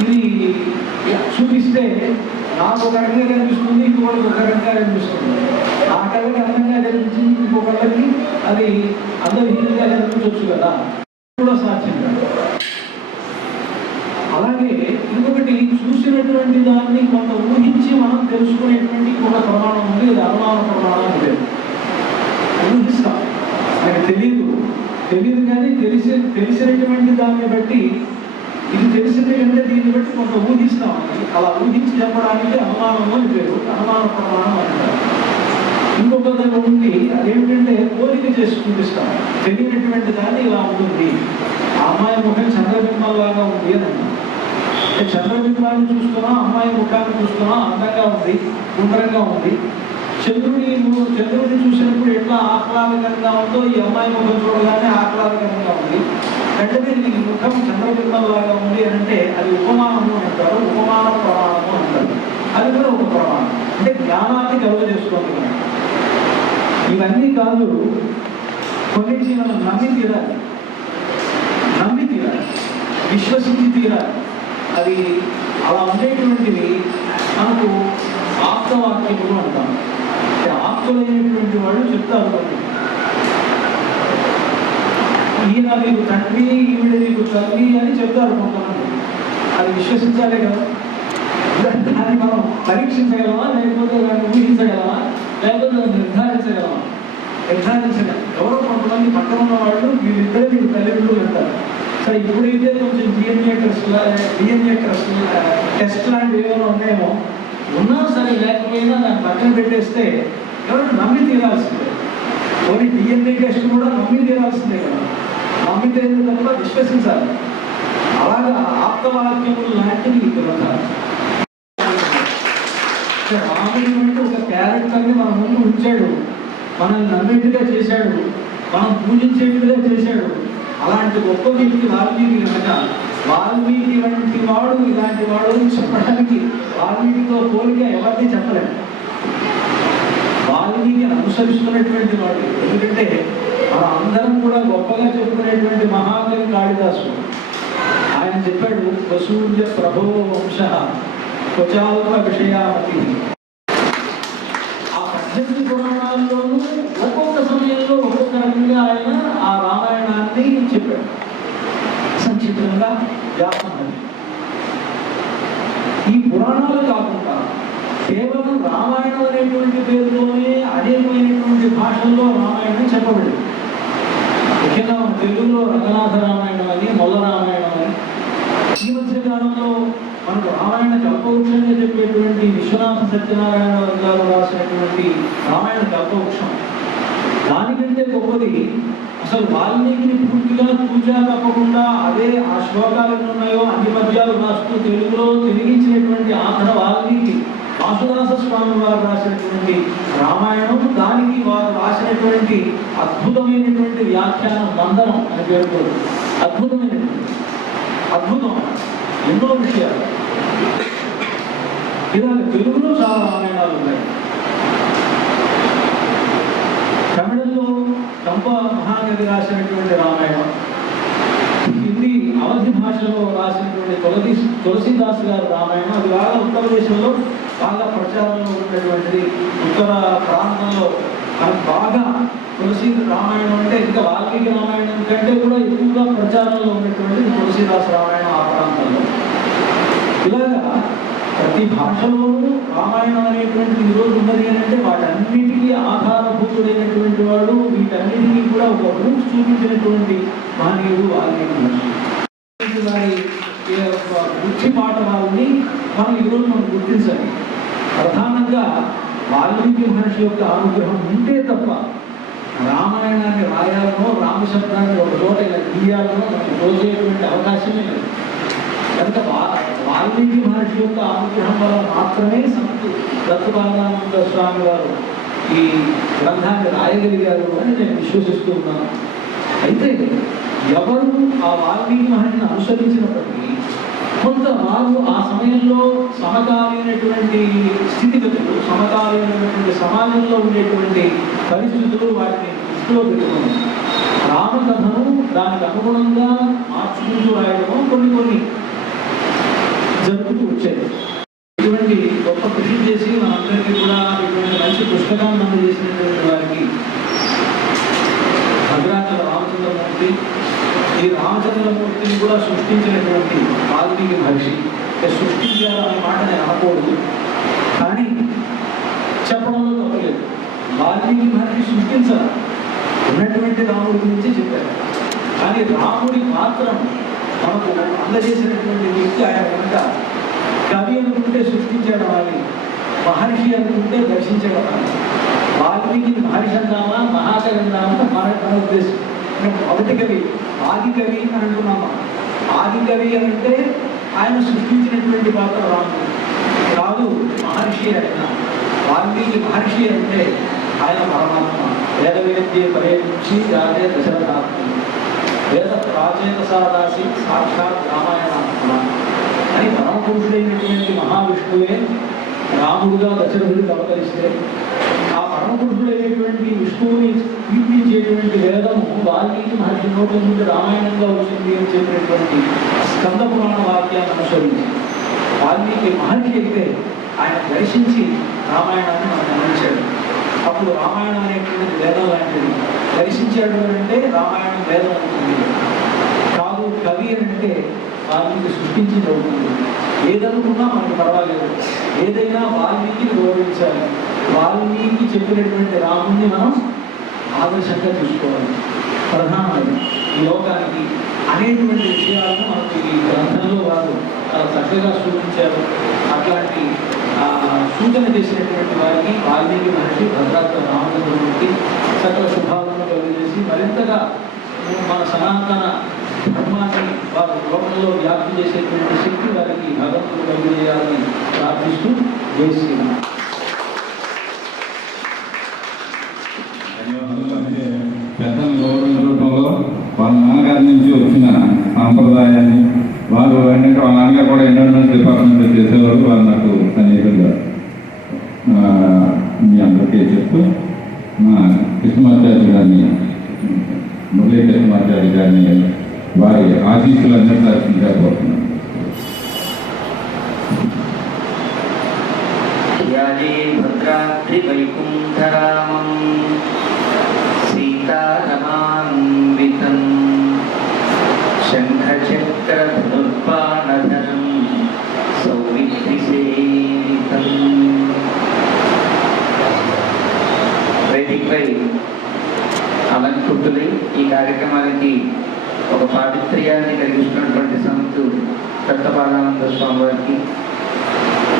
ఇది చూపిస్తే నాకు ఒక రకంగా కనిపిస్తుంది, ఇంకొకరికి ఒక రకంగా కనిపిస్తుంది. ఆ కళ్ళకి అందంగా కనిపించింది, ఇంకొకళ్ళకి అది అందహీనంగా కనిపించవచ్చు కదా, కూడా సాధ్యం కాదు. అలాగే ఇంకొకటి చూసినటువంటి దాన్ని కొంత ఊహించి మనం తెలుసుకునేటువంటి ఒక ప్రమాణం ఉంది. ఇది అనుమాన ప్రమాణం అంటే ఊహిస్తాం. నాకు తెలియదు కానీ తెలిసినటువంటి దాన్ని బట్టి ఇది తెలిసింది కంటే దీన్ని బట్టి కొంత ఊహిస్తాం. అలా ఊహించి చెప్పడానికి అనుమానం అని పేరు. అనుమాన ప్రమాణం అంటారు. ఇంకొక దగ్గర ఉంది, అదేమిటంటే పోలిక చేసి చూపిస్తాం. తెలియనటువంటి దాన్ని ఇలా ఉంటుంది. ఆ అమ్మాయి ముఖం చంద్రబింబంలాగా ఉంది అని అన్నాం. చంద్రబింబాన్ని చూస్తున్నా, అమ్మాయి ముఖాన్ని చూస్తున్నా, అందంగా ఉంది, గుండ్రంగా ఉంది. చంద్రుడిని చూసినప్పుడు ఎట్లా ఆహ్లాదకరంగా ఉందో ఈ అమ్మాయి ముఖం చూడగానే ఆహ్లాదకరంగా ఉంది. అంటే దీనికి ముఖం చంద్రబింబంలాగా ఉంది అని అంటే అది ఉపమానము అంటారు, ఉపమాన ప్రమాణము అంటారు. అది కూడా ఒక ప్రమాణం. అంటే జ్ఞానాన్ని కలుగజేసుకోవాలి. ఇవన్నీ కాదు, కొన్నింటిని మనం నమ్మి తీరాలి, విశ్వసించి తీరాలి. అది అలా ఉండేటువంటివి మనకు ఆప్తవాక్యములు అంటాం. ఆప్తులైనటువంటి వాళ్ళు చెప్తారు కొన్ని. ఈయన మీకు తండ్రి, ఈవిడ మీకు తల్లి అని చెప్తారు కొంతమంది. అది విశ్వసించాలే కదా. దాన్ని మనం పరీక్షించగలమా, లేకపోతే దాన్ని ఊహించగలమా, లేకపోతే దాన్ని నిర్ధారించగలమా? నిర్ధారించగలం. ఎవరో కొంతమంది పక్కన ఉన్న వాళ్ళు వీళ్ళిద్దరే మీకు తల్లిదండ్రులు అంటారు. సరే ఇప్పుడైతే కొంచెం డిఎన్ఏ టెస్ట్ లాంటివి ఏమైనా ఉన్నాయేమో, ఉన్నా సరే లేకపోయినా దాన్ని పక్కన పెట్టేస్తే ఎవరైనా నమ్మి తీరాల్సిందే. కొన్ని డిఎన్ఏ టెస్ట్ కూడా నమ్మి తీరాల్సిందే కదా. నమ్మితే తప్ప విశ్వసించాలి. అలాగా ఆప్తవాక్యములు లాంటివి ఈ గ్రంథాలు. రాముడి అంటే ఒక క్యారెక్టర్ని మన ముందు ఉంచాడు, మనల్ని నమ్మేట్టుగా చేశాడు, మనం పూజించేట్టుగా చేశాడు. అలాంటి గొప్ప వ్యక్తి వాల్మీకి కనుక వాల్మీకి వంటి వాడు ఇలాంటి వాడు చెప్పడానికి వాల్మీకితో పోలిక ఎవరిని చెప్పలేము. వాల్మీకిని అనుసరిస్తున్నటువంటి వాడు. ఎందుకంటే మనం అందరం కూడా గొప్పగా చెప్పుకునేటువంటి మహాకవి కాళిదాసు. ఆయన చెప్పాడు, వసూర్య ప్రభో వంశ క్వచాల్ప విషయామతి. ఆ 18 పురాణాల్లోనూ ఒక్కొక్క సమయంలో ఒక్కొక్క రకంగా చెప్పబడింది. ముఖ్యంగా మన తెలుగులో రంగనాథ రామాయణం అని, మొల్ల రామాయణం అని, ఈ మధ్య కాలంలో మనకు రామాయణ కల్పవృక్షంగా చెప్పేటువంటి విశ్వనాథ సత్యనారాయణ గారు రాసినటువంటి రామాయణ కల్పవృక్షం, దానికంటే గొప్పది అసలు వాల్మీకిని పూర్తిగా తూచా తప్పకుండా అదే ఆ శ్లోకాలు ఎన్ని ఉన్నాయో అన్ని పద్యాలు రాస్తూ తెలుగులో తిరిగించినటువంటి ఆంధ్ర వాల్మీకి వాసుదాస స్వామి వారు రాసినటువంటి రామాయణం, దానికి వారు రాసినటువంటి అద్భుతమైనటువంటి వ్యాఖ్యానం బంధనం అని పేర్కొంది. అద్భుతం ఎన్నో విషయాలు. ఇలాగ తెలుగులో చాలా రామాయణాలు ఉన్నాయి. తమిళంలో కంప మహాకవి రాసినటువంటి రామాయణం, హిందీ అవధి భాషలో రాసినటువంటి తులసీదాస్ గారి రామాయణం, అది బాగా ఉత్తరదేశంలో బాగా ప్రచారంలో ఉన్నటువంటిది. ఉత్తర ప్రాంతంలో మనకు బాగా తులసి రామాయణం అంటే ఇంకా వాల్మీకి రామాయణం కంటే కూడా ఎక్కువగా ప్రచారంలో ఉన్నటువంటిది తులసీదాస్ రామాయణం ఆ ప్రాంతంలో. ఇలాగా ప్రతి భాషలోనూ రామాయణం అనేటువంటిది ఈరోజు ఉన్నది అని అంటే వాటన్నిటికీ ఆధారభూతుడైనటువంటి వాడు, వీటన్నిటికీ కూడా ఒక రూట్ చూపించినటువంటి మహనీయుడు వాల్మీకి మహర్షి. వారి వృత్తి పాఠవాలని మనం ఈరోజు మనం గుర్తించాలి. ప్రధానంగా వాల్మీకి మహర్షి యొక్క అనుగ్రహం ఉంటే తప్ప రామాయణాన్ని రాయాలనో, రామశబ్దాన్ని ఒక చోట ఇలా గీయాలనో మనకు తోచేటువంటి అవకాశమే లేదు. కనుక వాల్మీకి మహర్షి యొక్క అనుగ్రహం వల్ల మాత్రమే సంతు దత్తబాలానంద స్వామి వారు ఈ గ్రంథాన్ని రాయగలిగారు అని నేను విశ్వసిస్తూ ఉన్నాను. అయితే ఎవరు ఆ వాల్మీకి మహర్షిని అనుసరించినప్పటికీ కొంత వారు ఆ సమయంలో సమకాలీనటువంటి స్థితిగతులు, సమకాలీనటువంటి సమాజంలో ఉండేటువంటి పరిస్థితులు వాటిని దృష్టిలో పెట్టుకుని రామకథను దానికి అనుగుణంగా మార్చుకుంటూ రాయడము కొన్ని జరుగుతూ వచ్చాయి. ఇటువంటి గొప్ప కృషి చేసి మనందరికీ కూడా ఇటువంటి మంచి పుస్తకాన్ని అందజేసినటువంటి వారికి భద్రాచల రామచంద్రమూర్తి, ఈ రామచంద్రమూర్తిని కూడా సృష్టించినటువంటి వాల్మీకి మహర్షి. సృష్టించాలనే మాట నేను అనకూడదు, కానీ చెప్పడంలో తప్పలేదు. వాల్మీకి మహర్షి సృష్టించాలి, ఉన్నటువంటి రాముడి గురించి చెప్పారు. కానీ రాముడి మాత్రం మనకు అందజేసినటువంటి వ్యక్తి ఆయన కనుక కవి అనుకుంటే సృష్టించడం అని, మహర్షి అనుకుంటే దర్శించడం అని. వాల్మీకి మహర్షి అందామా, మహాకవి అందామా మన ఉద్దేశం. మొదటి కవి ఆది కవి అని అంటున్నామా. ఆది కవి అంటే ఆయన సృష్టించినటువంటి పాత్ర రాముడు కాదు, మహర్షి ఆయన. వాల్మీకి మహర్షి అంటే ఆయన పరమాత్మ. వేద వేద్య పర్యటించి జాతే దశరథాత్మ, వేద ప్రాచేత సాదాసి సాక్షాత్ రామాయణాత్మ అని పరమపురుషుడైనటువంటి మహావిష్ణువే రాముడుగా దశరథుడికి అవతరిస్తే, ఆ పరమపురుషుడైనటువంటి విష్ణువుని కీర్తించేటువంటి వేదము వాల్మీకి మహర్షి నోటి నుండి రామాయణంగా వచ్చింది అని చెప్పినటువంటి స్కంద పురాణ వాక్యాన్ని అనుసరించి వాల్మీకి మహర్షి అయితే ఆయన దర్శించి రామాయణాన్ని మనకు అందించాడు. అప్పుడు రామాయణం అనేటువంటిది వేదం లాంటిది. దర్శించాడు అంటే రామాయణం వేదం అవుతుంది కాదు. కవి అంటే వాల్మీకి సృష్టించింది అవుతుంది. ఏదనుకున్నా మనకు పర్వాలేదు, ఏదైనా వాల్మీకిని గౌరవించాలి. వాల్మీకి చెప్పినటువంటి రాముణ్ణి మనం ఆదర్శంగా తీసుకోవాలి. ప్రధానమైన ఈ లోకానికి అనేటువంటి విషయాలను మనకి ఈ గ్రంథంలో వారు చాలా చక్కగా సూచించారు. అట్లాంటి సూచన చేసినటువంటి వారికి వాల్మీకి మహర్షి, భద్రాచల రామచంద్రమూర్తి సకల శుభాలను కలిగజేసి మరింతగా మన సనాతన ధర్మాన్ని వారు లోకంలో వ్యాప్తి చేసేటువంటి శక్తి వారికి భగవంతుడు కలిగజేయాలని ప్రార్థిస్తూ జై శ్రీరామ్. పెద్దలు గౌరవించడంలో వాళ్ళ నాన్నగారి నుంచి వచ్చిన సాంప్రదాయాన్ని వారు ఏంటంటే వాళ్ళ నాన్నగారు కూడా ఎన్విరాన్మెంట్ డిపార్ట్మెంట్లో చేసేవారు. వారు నాకు సన్నిహితులుగా మీ అందరికీ చెప్తూ మా కృష్ణమాచార్య గారిని, మురళీ కృష్ణమాచార్య గారిని వారి ఆశీస్సులు అందించాల్సిందిగా కోరుతున్నాను. భద్రాద్రివైకుంఠరామం సీతారమాన్వితం శంఖచక్రధనుర్బాణధరం సౌమిత్రిసేవితం. వేదికపై అలంకృతులై ఈ కార్యక్రమానికి ఒక పావిత్ర్యాన్ని కలిగిస్తున్నటువంటి సంతు దత్తపాదానంద స్వామి వారికి,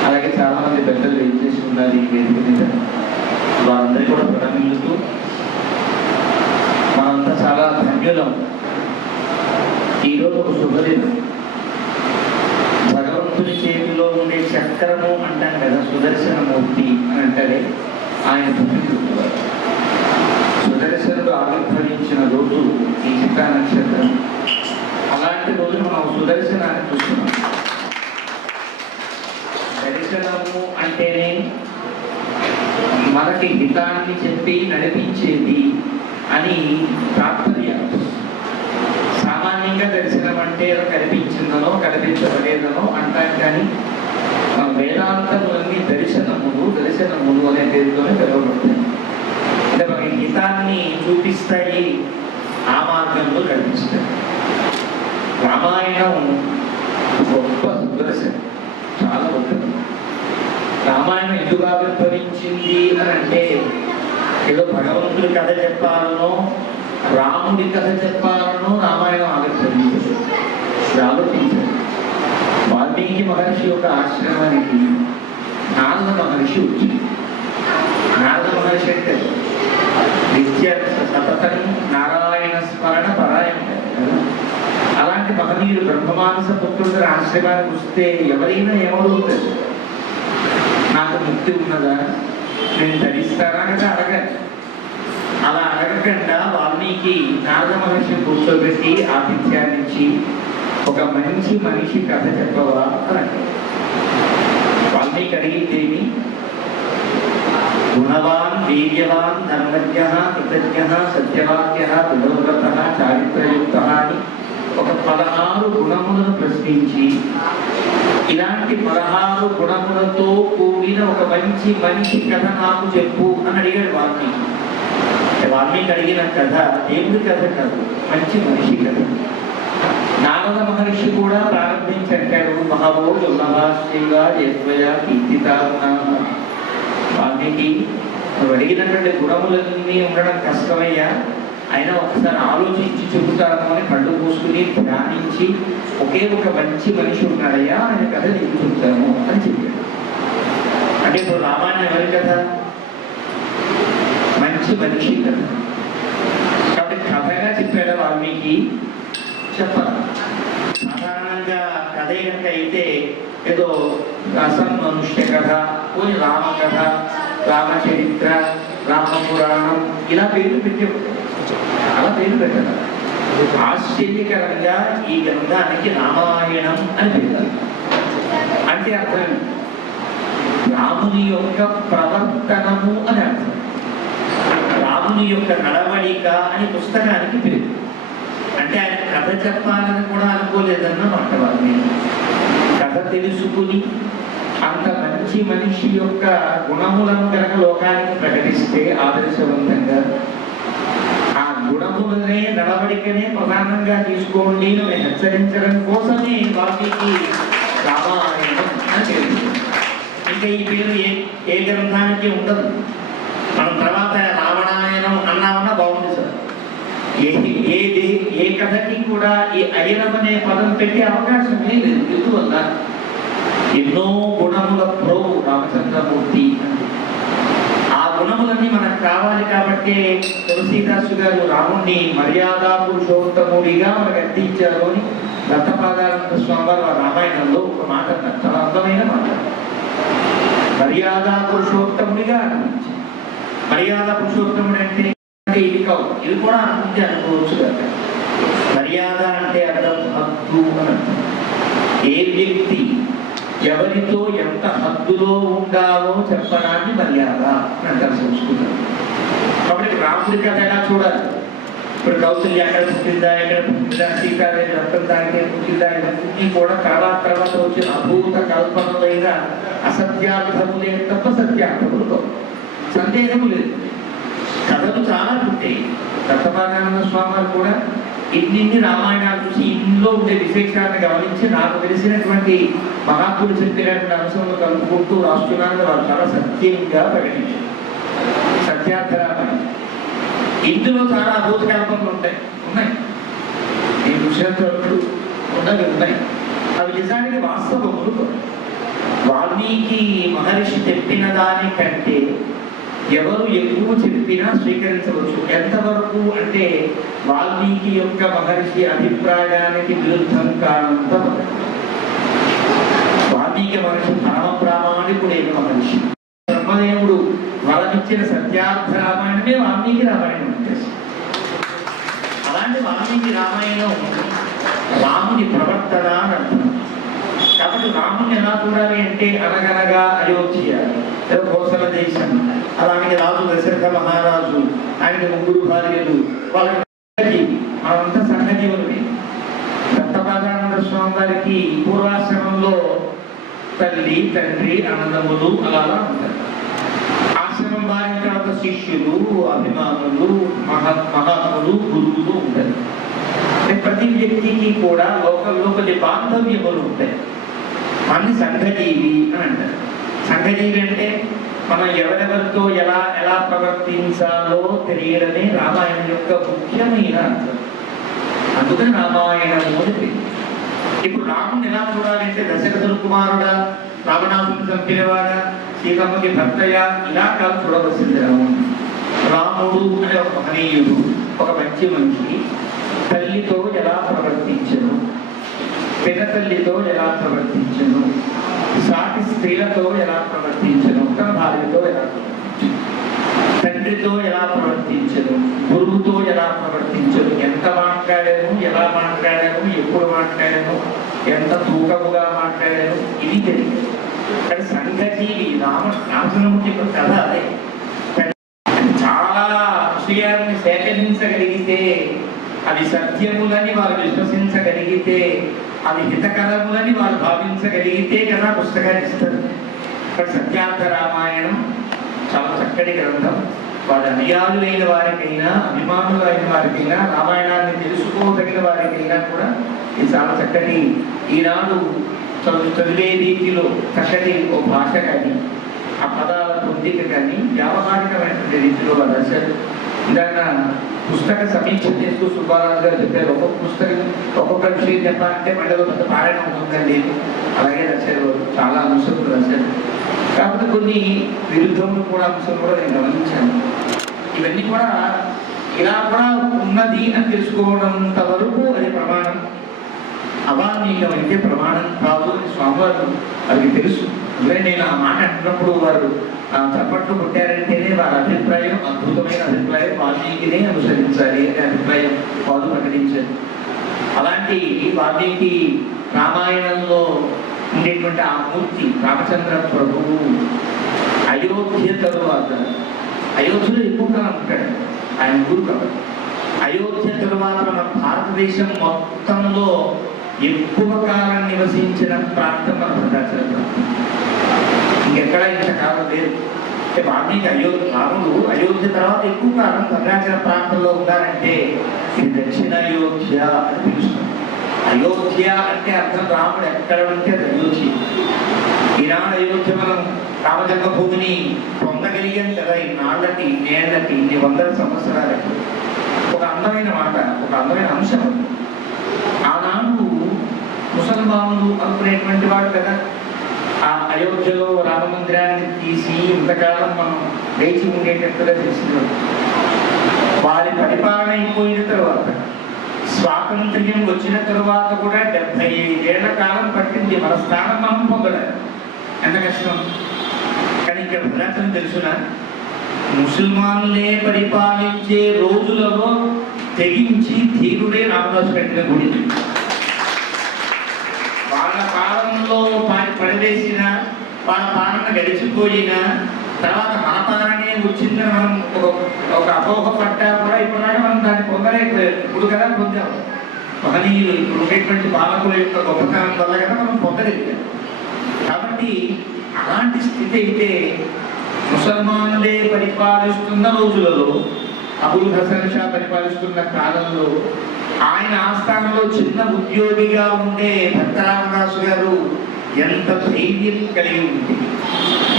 అలాగే చాలామంది పెద్దలు ఏం చేసి ఉన్నారు ఈ వేదిక మీద, వారందరూ కూడా ప్రణమిల్లుతూ మనంతా చాలా ధన్యులం. ఈరోజు ఒక శుభదినం. భగవంతుని చేతిలో ఉండే చక్రము అంటాం కదా, సుదర్శనమూర్తి అని అంటారే, ఆయన పుట్టినరోజు. సుదర్శనుడు ఆవిర్భవించిన రోజు ఈ చిత్తా నక్షత్రం. అలాంటి రోజు మనం సుదర్శనాన్ని చూస్తున్నాం. దర్శనము అంటేనే మనకి హితాన్ని చెప్పి నడిపించేది అని తాత్పర్యం. సామాన్యంగా దర్శనం అంటే కనిపించిందనో కనిపించబడేదనో అంటాం, కానీ వేదాంతములన్నీ దర్శనములు అనే పేరుతోనే పిలువబడతాయి. అంటే మనకి హితాన్ని చూపిస్తాయి, ఆ మార్గంలో కనిపిస్తాయి. రామాయణం గొప్ప సుదర్శనం, చాలా గొప్పది. రామాయణం ఎందుకు ఆవిర్భవించింది అని అంటే, ఏదో భగవంతుడి కథ చెప్పాలనో రాముడి కథ చెప్పాలనో రామాయణం ఆవిర్భవించింది. ఆలోచించారు. వాల్మీకి మహర్షి యొక్క ఆశ్రమానికి నారద మహర్షి వచ్చింది. నారద మహర్షి అంటే నిత్య సతతం నారాయణ స్మరణ పరాయణ. అలాంటి మహనీయుడు బ్రహ్మమానస పుత్రుడి ఆశ్రమానికి వస్తే ఎవరైనా ఏమడుగుతారు? నాకు ముక్తి ఉన్నదా, నేను ధరిస్తానా కదా అడగాలి. అలా అడగకుండా వాల్మీకి నారద మహర్షి కూర్చోబెట్టి ఆతిథ్యాన్నిచ్చి ఒక మంచి మనిషి కథ చెప్పవా అని వాల్మీకి అడిగితేమి, గుణవాన్ వీర్యవాన్ ధర్మజ్ఞ కృతజ్ఞ సత్యవాక్య వినోవ్రత చారిత్రయుక్త అని ఒక 16 గుణములను ప్రశ్నించి, ఇలాంటి 16 గుణములతో కూడిన ఒక మంచి మనిషి కథ నాకు చెప్పు అని అడిగాడు వాల్మీకి. వాల్మీకి అడిగిన కథ దేవుడి కథ కాదు, మంచి మనిషి కథ. నారద మహర్షి కూడా ప్రారంభించాడు, మహావో దుర్లభాశ్రీగా యస్వయ కీర్తితా. వాల్మీకి నువ్వు అడిగినటువంటి గుణములన్నీ ఉండడం కష్టమయ్యా, అయినా ఒకసారి ఆలోచించి చెబుతాను అని కళ్ళు మూసుకుని ధ్యానించి ఒకే ఒక మంచి మనిషి ఉన్నాడయ్యా, ఆయన కథ నీకు చెబుతాను అని చెప్పాడు. అంటే ఇప్పుడు రామాయణం ఎవరి కథ? మంచి మనిషి కథ. కాబట్టి కథగా చెప్పాడు వాల్మీకి. చెప్పాలి. సాధారణంగా కథ కనుక అయితే ఏదో రసం మనుష్య కథ, కొన్ని రామ కథ, రామచరిత్ర, రామపురాణం ఇలా పేర్లు పెట్టేవాడు. అలా పేరు పెట్టారు. ఆశ్చర్యకరంగా ఈ గ్రంథానికి రామాయణం అని పెట్టారు. అంటే అర్థం రాముని యొక్క ప్రవర్తనము అని అర్థం, రాముని యొక్క నడవడిక అని పుస్తకానికి పేరు. అంటే ఆయన కథ చెప్పాలని కూడా అనుకోలేదన్నమాట. వారిని కథ తెలుసుకుని అంత మంచి మనిషి యొక్క గుణములను కనుక లోకానికి ప్రకటిస్తే ఆదర్శవంతంగా, ఆ గుణములనే నడవడికనే ప్రధానంగా తీసుకోండి అని హెచ్చరించడం కోసమే వాల్మీకి రామాయణం అని పేరు. ఇంకా ఈ పేరు ఏ గ్రంథానికి ఉండదు. మనం తర్వాత రావణాయనం అన్నామన్నా బాగుంది సార్. ఏ కథకి కూడా ఈ అయనం అనే పదం పెట్టే అవకాశమే లేదు. ఎందువల్ల ఎన్నో గుణముల ప్రభు రామచంద్రమూర్తి. ఆ గుణములన్నీ మనకు కావాలి కాబట్టి తులసీదాసు గారు రాముణ్ణి మర్యాదా పురుషోత్తముడిగా మనకు అందించారు అని దత్తపాదానంద స్వామి వారు రామాయణంలో ఒక మాట అన్నారు. చాలా అందమైన మాట. మర్యాదా పురుషోత్తముడిగా అనిపించారు. మర్యాద పురుషోత్తముడు అంటే ఇది కావు, ఇది కూడా అనుకుంటే అనుకోవచ్చు కదా. మర్యాద అంటే అర్థం హద్దు అని అర్థం. ఏ వ్యక్తి ఎవరితో ఎంత హద్దులో ఉండాలో చెప్పడాన్ని మర్యాద అని అంటారు సంస్కృతం. కాబట్టి రాముడి కథ ఎలా చూడాలి? ఇప్పుడు కౌశల్య ఎక్కడ పుట్టిందా, ఎక్కడ పుట్టిందా, సీతాదేవి రక్తం తాగితే పుట్టిందా, ఇవన్నీ కూడా తర్వాత వచ్చిన అభూత కల్పనలైన అసత్యార్థములే తప్ప సత్యార్థములు సందేహము లేదు. కథలు చాలా పుట్టాయి. దత్తపాదానంద స్వామి కూడా ఇన్ని రామాయణాలు చూసి ఇందులో ఉండే విశేషాలను గమనించి నాకు తెలిసినటువంటి మహాత్ములు చెప్పినటువంటి అంశంలో కలుపుకుంటూ రాష్ట్రాన్ని వారు చాలా సత్యంగా ప్రకటించారు. సత్యార్థరామని ఇందులో చాలా అద్భుత కల్పనలు ఉన్నాయి ఈ విషయంలో ఉన్నాయి. అవి నిజానికి వాస్తవములు. వాల్మీకి మహర్షి చెప్పిన దానికంటే ఎవరు ఎక్కువ చెప్పినా స్వీకరించవచ్చు. ఎంతవరకు అంటే వాల్మీకి యొక్క మహర్షి అభిప్రాయానికి విరుద్ధం కానంత వాల్మీకి మహర్షి పరమ ప్రామాణికుడైన మహర్షి. బ్రహ్మదేవుడు వరమిచ్చిన సత్యార్థ రామాయణమే వాల్మీకి రామాయణం. అలాంటి వాల్మీకి రామాయణం రాముని ప్రవర్తన అని అంటున్నాం. కాబట్టి రాముని ఎలా చూడాలి అంటే అనగనగా అయోధ్య ఏదో కోసల దేశం, అలాగే రాజు దశరథ మహారాజు, ఆయనకి 3 భార్యలు, వాళ్ళకి మనంతా సంఘజీవులమే. దత్తపాదానంద స్వామి వారికి పూర్వాశ్రమంలో తల్లి తండ్రి అన్నదమ్ములు అలా ఉంటారు. ఆశ్రమం మారిన తర్వాత శిష్యులు, అభిమానులు, మహాత్ములు, గురువులు ఉంటారు. ప్రతి వ్యక్తికి కూడా లోకల్లో కొన్ని బాంధవ్యములు ఉంటాయి. మన సంఘజీవి అని అంటారు. సంఘజీవి అంటే మనం ఎవరెవరితో ఎలా ఎలా ప్రవర్తించాలో తెలియడమే రామాయణం యొక్క ముఖ్యమైన అర్థం. అందుకని రామాయణము అని. ఇప్పుడు రాముని ఎలా చూడాలంటే దశరథుడు కుమారుడా, రావణాసుని చంపినవాడా, సీతమ్మకి భర్తయ్య, ఇలా కాదు చూడవలసింది రాముడు. రాముడు అనే ఒక మహనీయుడు, ఒక మంచి మనిషి. తల్లితో ఎలా ప్రవర్తించను, పినతల్లితో ఎలా ప్రవర్తించను, సాటి స్త్రీలతో ఎలా ప్రవర్తించను, తన భార్యతో ఎలా ప్రవర్తించను, తండ్రితో ఎలా ప్రవర్తించను, గురువుతో ఎలా ప్రవర్తించను, ఎంత మాట్లాడాను, ఎలా మాట్లాడాను, ఎప్పుడు మాట్లాడాను, ఎంత తూకముగా మాట్లాడాను, ఇది తెలియదు. కానీ సంఘజీవి రామచంద్రమూర్తి కథ అదే. చాలా విషయాన్ని సేకరించగలిగితే, అవి సత్యములని వారు విశ్వసించగలిగితే, అవి హితకరములని వారు భావించగలిగితే కదా పుస్తకాన్ని ఇస్తారు. ఇక్కడ సత్యార్థ రామాయణం చాలా చక్కటి గ్రంథం. వారి అనుయాయులైన వారికైనా, అభిమానులైన వారికైనా, రామాయణాన్ని తెలుసుకోదగిన వారికైనా కూడా ఇది చాలా చక్కటి, ఈనాడు చదివే రీతిలో చక్కటి ఓ భాష కానీ, ఆ పదాల పొందిక కానీ వ్యావహారికమైనటువంటి రీతిలో వాళ్ళు రాశారు. ఇందాక పుస్తక సమీక్ష చేస్తూ సుబ్బారాజు గారు చెప్పారు, ఒక్కొక్క పుస్తకం ఒక్కొక్క విషయం చెప్పాలంటే మళ్ళీ పెద్ద పారాయణం ఉంటుందండి. అలాగే రాశారు, చాలా అంశాలు రాశారు. కాకపోతే కొన్ని విరుద్ధములు కూడా అంశాలు కూడా నేను గమనించాను. ఇవన్నీ కూడా ఇలా కూడా ఉన్నది అని తెలుసుకోవడంత వరకు అది ప్రమాణం. అవాల్మీకమైతే ప్రమాణం కాదు అని స్వామివారు అది తెలుసు. అందుకే నేను ఆ మాట అంటున్నప్పుడు వారు చప్పట్లు కొట్టారంటేనే వారి అభిప్రాయం అద్భుతమైన అభిప్రాయం, వాల్మీకినే అనుసరించాలి అనే అభిప్రాయం వారు ప్రకటించారు. అలాంటి వాల్మీకి రామాయణంలో ఉండేటువంటి ఆ మూర్తి రామచంద్ర ప్రభువు అయోధ్య తరువాత, అయోధ్యలో ఎక్కువ కాలం ఉంటాడు ఆయన ఊరు కాబట్టి, అయోధ్య తరువాత మన భారతదేశం మొత్తంలో ఎక్కువ కాలం నివసించిన ప్రాంతం మన భద్రాచలం ప్రాంతం. ఇంకెక్కడా ఇంతకాలం లేదు. వాల్మీకి రాముడు అయోధ్య తర్వాత ఎక్కువ కాలం భద్రాచల ప్రాంతంలో ఉన్నారంటే ఇది దక్షిణ అయోధ్య అని పిలుస్తుంది. అయోధ్య అంటే అర్థం రాముడు ఎక్కడ ఉంటే అది అయోధ్య. ఈనాడు అయోధ్య మనం రామజన్మభూమిని పొందగలిగాం కదా ఇన్నాళ్ళకి, ఇన్నేళ్లకి, ఇన్ని వందల సంవత్సరాలకి. ఒక అందమైన మాట, ఒక అందమైన అంశం. ఆనాడు ముసల్మానులు అనుకునేటువంటి వాడు కదా ఆ అయోధ్యలో రామ మందిరాన్ని తీసి ఇంతకాలం మనం వేచి ఉండేటట్టుగా తెలిసింది. వారి పరిపాలన అయిపోయిన తరువాత, స్వాతంత్ర్యం వచ్చిన తరువాత కూడా 75 ఏళ్ల కాలం పట్టింది మన స్థానం మనం పొందడానికి. ఎంత కష్టం. కానీ ఇక్కడ భద్రాచలం తెలుసునా, ముసల్మానులే పరిపాలించే రోజులలో తెగించి ధీరుడే రామదాసు కట్టిన గుడి. వాళ్ళ పాలనలో పడివేసిన, వాళ్ళ పాలన గడిచిపోయిన తర్వాత మన పాలనే వచ్చిందని మనం ఒక అపోహ పడ్డా కూడా ఇప్పుడు మనం దాన్ని పొందలేకపోయాం. ఇప్పుడు కదా పొందాం. మహనీయులు ఇప్పుడు ఉండేటువంటి పాలకుల యొక్క గొప్పతనం వల్ల కదా మనం పొందలేకపోయాం. కాబట్టి అలాంటి స్థితి అయితే ముసల్మానులే పరిపాలిస్తున్న రోజులలో, అబుల్ హసన్ షా పరిపాలిస్తున్న కాలంలో, ఆయన ఆస్థానంలో చిన్న ఉద్యోగిగా ఉండే భక్త రామదాసు గారు ఎంత ధైర్యం కలిగి ఉంటే,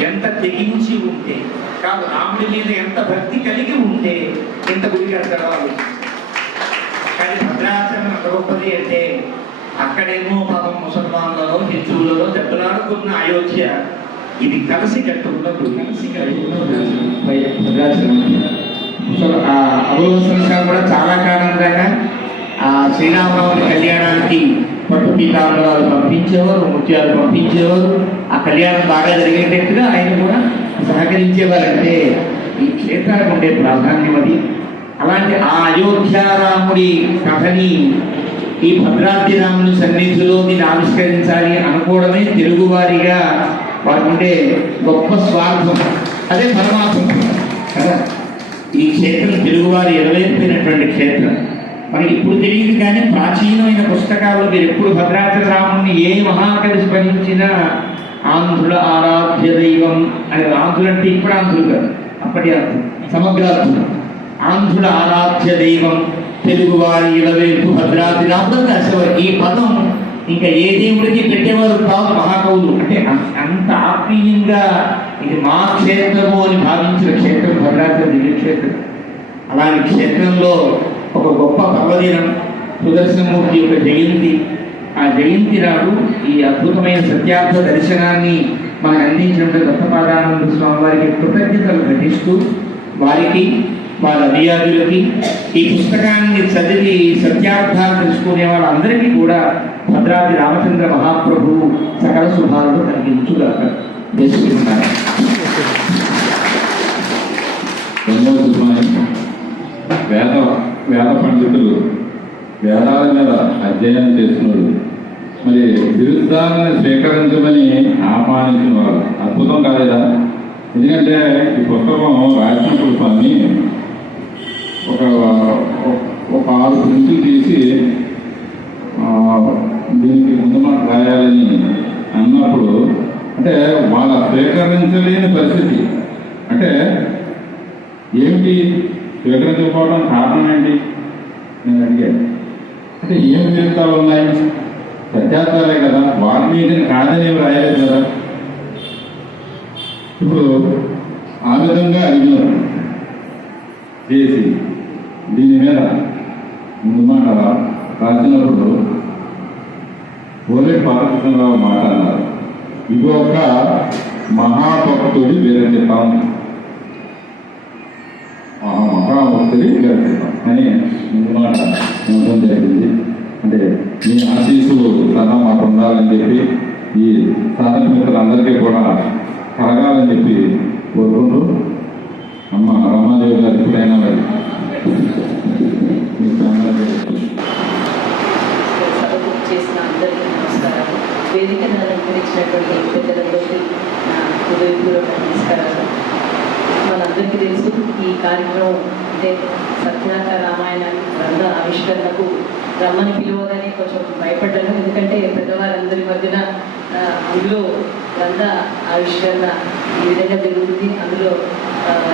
ఎంత తెగించి ఉంటే, కాదు రాముడి మీద ఎంత భక్తి కలిగి ఉంటే ఎంత గుడి కడతారో కానీ భద్రాచలం ఎంత గొప్పది అంటే అక్కడేమో పాపం ముసల్మాన్లలో హిందువులలో దెబ్బలాడుకున్న అయోధ్య, ఇది కలిసి కట్టుకున్న భద్రాచలం. సో ఆ అభూత సంస్కారం కూడా చాలా కాలం దాకా ఆ శ్రీరామనవమి కళ్యాణానికి పట్టు పీతాంబరాలు పంపించేవారు, ముత్యాలు పంపించేవారు. ఆ కళ్యాణం బాగా జరిగేటట్టుగా ఆయన కూడా సహకరించేవారంటే ఈ క్షేత్రానికి ఉండే ప్రాధాన్యం అది. అలాంటి ఆ అయోధ్యారాముడి కథని ఈ భద్రాద్రి రాముని సన్నిధిలో దీన్ని ఆవిష్కరించాలి అనుకోవడమే తెలుగువారిగా వారికి ఉండే గొప్ప స్వార్థం. అదే పరమాత్మ కదా. ఈ క్షేత్రం తెలుగువారి ఎలవేర్పినటువంటి క్షేత్రం. మనకి ఇప్పుడు తెలియదు కానీ ప్రాచీనమైన పుస్తకాల్లో మీరు ఎప్పుడు భద్రాద్రి రాముని ఏ మహాకవి స్మరించినా ఆంధ్రుల ఆరాధ్య దైవం అని, ఆంధ్రులు అంటే ఇప్పుడు ఆంధ్రులు కాదు, అప్పటి అర్థం సమగ్రార్థం. ఆంధ్రుల ఆరాధ్య దైవం తెలుగువారి ఇలవేల్పు భద్రాద్రి రాముడు అసలు ఈ పదం ఇంకా ఏ దేవుడికి పెట్టేవారు కాదు మహాకవులు. అంటే అంత ఆత్మీయంగా ఇది మా క్షేత్రము అని భావించిన క్షేత్రం భద్రాద్రి దివ్యక్షేత్రం. అలాంటి క్షేత్రంలో ఒక గొప్ప పర్వదినం సుదర్శనమూర్తి యొక్క జయంతి. ఆ జయంతి నాడు ఈ అద్భుతమైన సత్యార్థ దర్శనాన్ని మనకు అందించినటువంటి దత్తపాదానంద స్వామి వారికి కృతజ్ఞతలు ఘటిస్తూ, వారికి వాళ్ళ అధియారులకి ఈ పుస్తకాన్ని చదివి సత్యార్థాలు తెలుసుకునే వాళ్ళందరికీ కూడా భద్రాద్రి రామచంద్ర మహాప్రభువు సకల శుభాలను కలిగించుగాక. చేసుకుంటున్నారు. వేద పండితులు వేదాల మీద అధ్యయనం చేస్తున్నారు. మరి విరుద్ధాలను స్వీకరించమని ఆహ్వానించిన వారు అద్భుతం కాలేదా? ఎందుకంటే ఈ పుస్తకం రాసినప్పుడు స్వామి ఒక 6 ప్రింట్లు తీసి దీనికి ముందు మాట రాయాలని అన్నప్పుడు అంటే వాళ్ళ స్వీకరించలేని పరిస్థితి. అంటే ఏమిటి స్వీకరించకపోవడం కారణం ఏంటి నేను అడిగాను. అంటే ఏం విరుద్ధాలు ఉన్నాయి? సత్యార్థాలే కదా, వాల్మీకిని కాదని రాయలేదు కదా. ఇప్పుడు ఆ విధంగా అడిగినారు చేసి దీని మీద ముందు మాట రాసినప్పుడు ఓలే పార్వతీరావు మాట అన్నారు. ఇది ఒక మహాభక్తుడి విరచితం, మహాభక్తుడి విరచితం అని ముందు మాట ఉండడం జరిగింది. అంటే మీ ఆశీస్సులు సదా మాకు ఉండాలని చెప్పి ఈ సాధన మిత్రులందరికీ కూడా కలగాలని చెప్పి కోరుకుంటూ అమ్మ రమాదేవి గారు ఎప్పుడైనా మరి చేసిన అందరికీ నమస్కారాలు. వేదికను అలంకరించినటువంటి పెద్దలందరికీ నా హృదయపూర్వక నమస్కారాలు. మనందరికీ తెలుసు ఈ కార్యక్రమం అంటే సత్యార్థ రామాయణ గ్రంథ ఆవిష్కరణకు రమ్మని పిలువగానే కొంచెం భయపడ్డాను. ఎందుకంటే పెద్దవారందరి మధ్యన అందులో గ్రంథ ఆవిష్కరణ ఈ విధంగా జరుగుతుంది, అందులో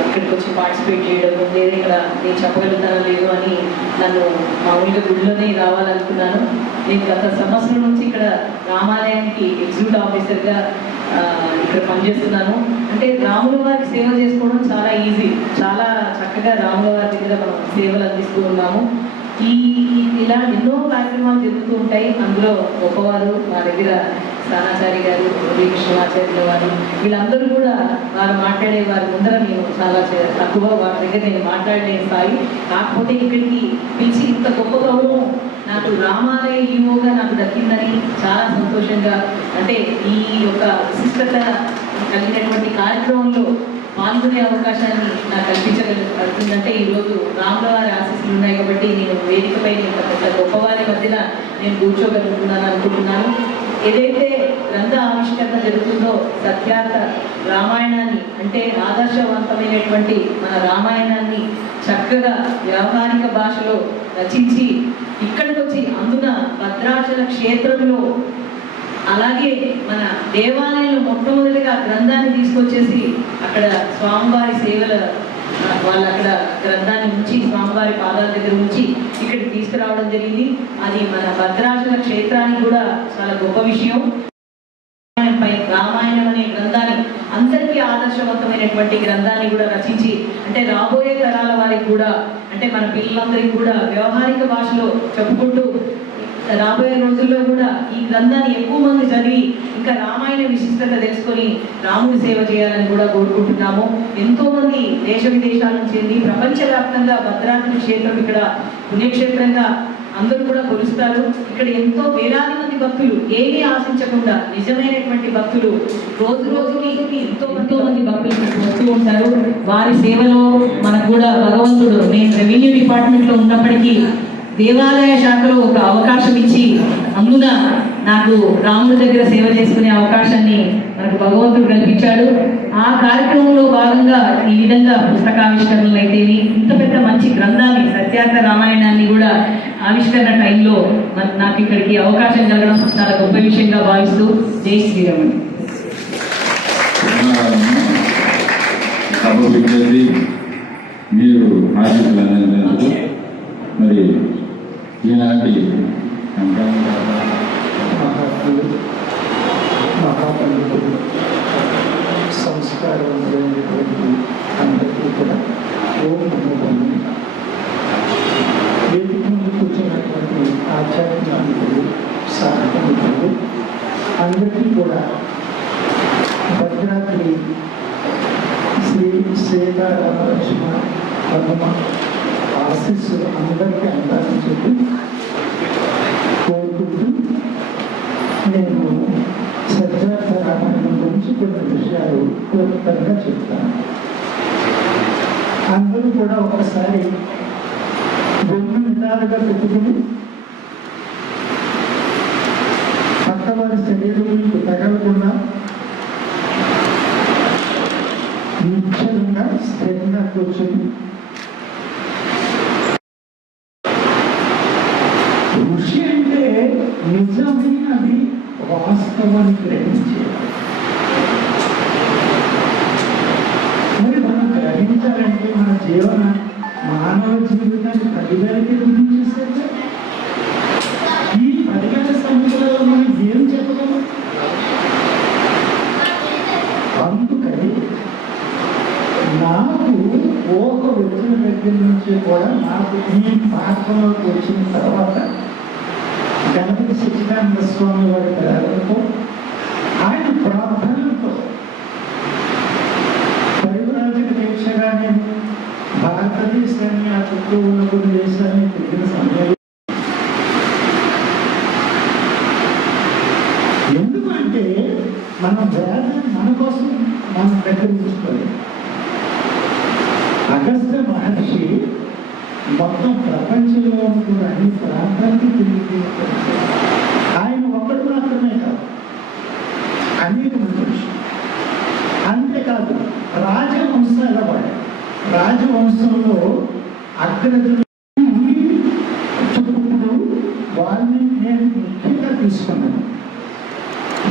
ఇక్కడికి వచ్చి పార్టిసిపేట్ చేయడం లేదా ఇక్కడ నేను చెప్పగలుగుతానో లేదో అని నన్ను మామూలుగా గుడిలోనే రావాలనుకున్నాను. నేను గత సంవత్సరం నుంచి ఇక్కడ రామాలయానికి ఎగ్జిక్యూటివ్ ఆఫీసర్గా ఇక్కడ పనిచేస్తున్నాను. అంటే రాముల వారికి సేవ చేసుకోవడం చాలా ఈజీ, చాలా చక్కగా రాముల వారి దగ్గర మనం సేవలు అందిస్తూ ఉన్నాము. ఇలా ఎన్నో కార్యక్రమాలు జరుగుతూ ఉంటాయి. అందులో గొప్పవారు మా దగ్గర స్థానాచారి గారు, కృష్ణమాచార్యుల వారు, వీళ్ళందరూ కూడా వారు మాట్లాడే వారి ముందర నేను చాలా తక్కువ, వారి దగ్గర నేను మాట్లాడే స్థాయి. కాకపోతే ఇక్కడికి పిలిచి ఇంత గొప్ప గౌరవం నాకు రామాలయ ఈవోగా నాకు దక్కిందని చాలా సంతోషంగా, అంటే ఈ యొక్క విశిష్టత కలిగినటువంటి కార్యక్రమంలో పాల్గొనే అవకాశాన్ని నాకు కల్పించగలుగుతుందంటే ఈరోజు రాముల వారి ఆశీస్సులు ఉన్నాయి కాబట్టి నేను వేదికపై ఇంత గొప్పవారి మధ్యన నేను కూర్చోగలుగుతున్నాను అనుకుంటున్నాను. ఏదైతే గ్రంథ ఆవిష్కరణ జరుగుతుందో సత్యార్థ రామాయణాన్ని అంటే ఆదర్శవంతమైనటువంటి మన రామాయణాన్ని చక్కగా వ్యవహారిక భాషలో రచించి ఇక్కడికి వచ్చి అందున భద్రాచల క్షేత్రంలో అలాగే మన దేవాలయంలో మొట్టమొదటిగా గ్రంథాన్ని తీసుకొచ్చేసి అక్కడ స్వామివారి సేవల వాళ్ళు అక్కడ గ్రంథాన్ని ఉంచి స్వామివారి పాదాల దగ్గర ఉంచి ఇక్కడికి తీసుకురావడం జరిగింది. అది మన భద్రాచల క్షేత్రానికి కూడా చాలా గొప్ప విషయం. ఆదర్శవంతమైనటువంటి గ్రంథాన్ని కూడా రచించి అంటే రాబోయే తరాల వారికి కూడా అంటే మన పిల్లలందరికీ కూడా వ్యవహారిక భాషలో చెప్పుకుంటూ రాబోయే రోజుల్లో కూడా ఈ గ్రంథాన్ని ఎక్కువ మంది చదివి ఇంకా రామాయణ విశిష్టత తెలుసుకొని రాముడి సేవ చేయాలని కూడా కోరుకుంటున్నాము. ఎంతో మంది దేశ విదేశాల నుంచి ప్రపంచవ్యాప్తంగా భద్రాద్రి క్షేత్రం ఇక్కడ పుణ్యక్షేత్రంగా అందరూ కూడా కొలుస్తారు. ఇక్కడ ఎంతో వేలాది మంది భక్తులు ఏమీ ఆశించకుండా నిజమైనటువంటి భక్తులు రోజు రోజుకి ఎంతో మంది భక్తులు వస్తూ ఉంటారు. వారి సేవలో మనకు కూడా భగవంతుడు, నేను రెవెన్యూ డిపార్ట్మెంట్లో ఉన్నప్పటికీ దేవాలయ శాఖలో ఒక అవకాశం ఇచ్చి అందున నాకు రాముడి దగ్గర సేవ చేసుకునే అవకాశాన్ని మనకు భగవంతుడు కల్పించాడు. ఆ కార్యక్రమంలో భాగంగా ఈ విధంగా పుస్తకావిష్కరణలు అయితేవి ఇంత పెద్ద మంచి గ్రంథాన్ని సత్యార్థ రామాయణాన్ని కూడా ఆవిష్కరణ టైంలో నాకు ఇక్కడికి అవకాశం కలగడం చాలా గొప్ప విషయంగా భావిస్తూ జై శ్రీరాముడు. మీరు ఆశిస్తున్నారు మరి ఈనాటి మహాపండితులు సంస్కారవంతులైనటువంటి అందరికీ కూడా ఓం నమో భగవతే. వేదిక ముందు కూర్చున్నటువంటి ఆధ్యాత్మికులు సాధకులు అందరికీ కూడా భద్రాద్రి శ్రీ సీతారామలక్ష్మణ పద్మ ఆశీస్సులు అందరికీ అందాలని చెప్పి కోరుకుంటూ నేను సత్యార్థ రామాయణం గురించి కొన్ని విషయాలు క్లుప్తంగా చెప్తాను. అందరూ కూడా ఒకసారి రెండు విధాలుగా పెట్టుకుని పక్కవారి శరీరం తగలకుండా నిశ్చలంగా స్థిరంగా కూర్చొని ఋషి అంటే నిజమైనది వాస్తవాన్ని గ్రహించేది. మరి మనం గ్రహించాలంటే మన మానవ జీవితాన్ని 10,000కి గురించేస్తే ఈ 10,000 సంవత్సరాలు మనం ఏం చెప్పగలం? అందుకని నాకు ఊహ వచ్చిన దగ్గర నుంచి కూడా నాకు ఈ పాఠంలోకి వచ్చిన తర్వాత గణపతి సచ్చిదానంద స్వామి వారి ప్రేరణతో ఆయన ప్రార్థనలతో పరివరాజక దీక్షగా నేను భారతదేశాన్ని ఆ చుట్టూ ఉన్న కొన్ని దేశాన్ని తిరిగిన సమయంలో ఎందుకంటే మనం వేదాన్ని మన కోసం మనం దగ్గర ఉంచుకోవాలి. అగస్త్య మహర్షి మొత్తం ప్రపంచంలో ఉన్న అన్ని ప్రాంతానికి తిరిగి ఆయన ఒక్కడు మాత్రమే కాదు, అనేక మంది. అంతేకాదు రాజవంశాల వాడు, రాజవంశంలో అగ్రజులు చెప్పుడు వాళ్ళని నేను ముఖ్యంగా తీసుకున్నాను,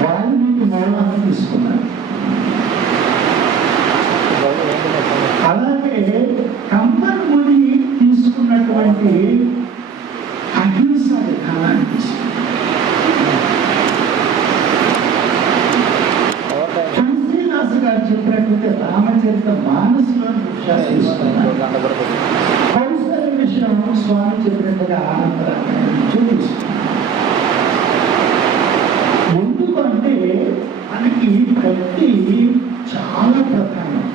వాల్మీకి మూలాన్ని తీసుకున్నాను. అలాగే కంబన్ ముని తీసుకున్నటువంటి అహింస విధానాన్ని తులసీదాసు గారు చెప్పినటువంటి రామచరిత మానసులోని విషయాలు తీసుకున్నారు. కౌశల్య విషయం స్వామి చెప్పినట్టుగా ఆనందరామాయణ నుంచి తీసుకున్నారు. ఎందుకంటే మనకి భక్తి చాలా ప్రధానం.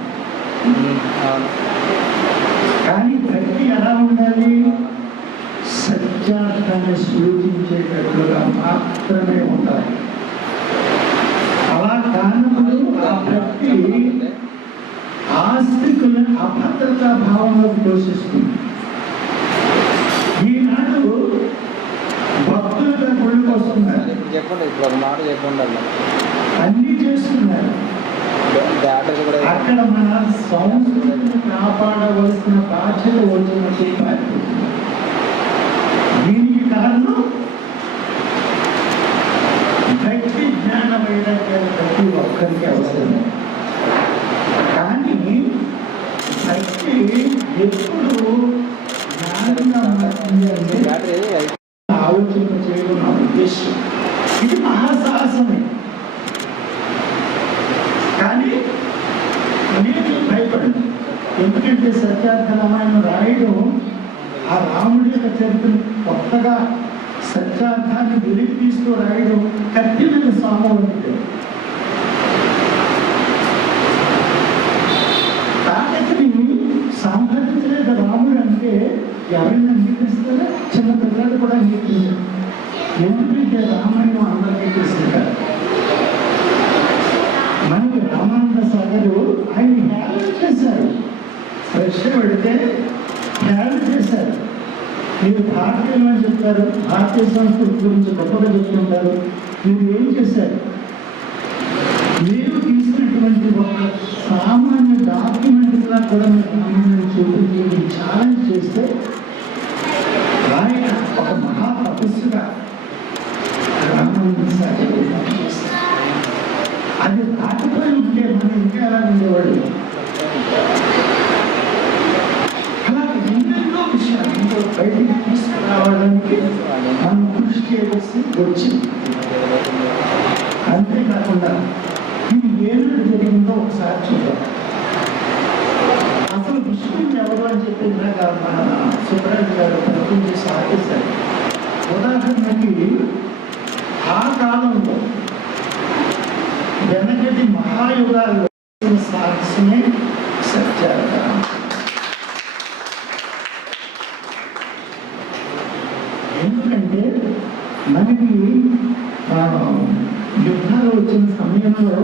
కానీ భక్తి ఎలా ఉండాలి? సత్యార్థాన్ని సూచించేటట్లుగా మాత్రమే ఉండాలి. అలా కానప్పుడు ఆ భక్తి ఆస్తికులను అభద్రతా భావంలోకి దోషిస్తుంది. ఈనాడు భక్తులుగా గుళ్ళకి వస్తున్నారు, అన్ని చేస్తున్నారు. అక్కడ మన సంస్కృతిని కాపాడవలసిన బాధ్యత వచ్చినట్టు దీనికి కారణం భక్తి జ్ఞాన వైరాగ్యాలు ప్రతి ఒక్కరికి అవసరం. కానీ భక్తి ఎప్పుడు జ్ఞానంగా మారుతుంది అంటే ఆలోచన చేయడం నా ఉద్దేశం. ఇది మహాసాహసమే. కానీ రాముడి యొక్క చరిత్రను కొత్తగా సత్యార్థాన్ని వెలికి తీస్తూ రాయడం కత్తి మీద సామవంతుడు. తాకతిని సంహరించలేదు రాముడు అంటే ఎవరైనా అంగీకరిస్తారా? చిన్న పిల్లలు కూడా అంగీకరించారు. ఎందుకంటే రామాయణం అందరికీ తీసుకుంటారు. మనకి రామానంద సాగరు ఆయన హేళన చేశారు. ప్రశ్న పెడితే హేళన చేశారు. మీరు భారతీయులు అని చెప్తారు, భారతీయ సంస్కృతి గురించి గొప్పగా చెప్తుంటారు. మీరు ఏం చేశారు? మీరు తీసినటువంటి ఒక సామాన్య డాక్యుమెంట్గా కూడా మీరు రామాయణాన్ని చూపించి ఛాలెంజ్ చేస్తే ఆయన ఒక మహా తపస్సుగా రామాయణ సాగరు అది దాటిపోయి ఉంటే మనం ఇంకా ఎలా ఉండేవాడు. అలాగే ఎన్నెన్నో విషయాలు ఇంకో బయటికి తీసుకురావడానికి మనం కృషి చేయవలసి వచ్చింది. అంతేకాకుండా ఇది ఏనాడు జరిగిందో ఒకసారి చూద్దాం. అసలు విష్ణుని ఎవరు అని చెప్పి మన సుబ్రహ్మణ్య గారు ప్రయత్నం చేసి ఆపేశారు. ఉదాహరణకి ఆ కాలంలో వెనకటి మహాయుగాల్లో సాక్షిని సత్యార్థ. ఎందుకంటే మనకి యుద్ధాలు వచ్చిన సమయంలో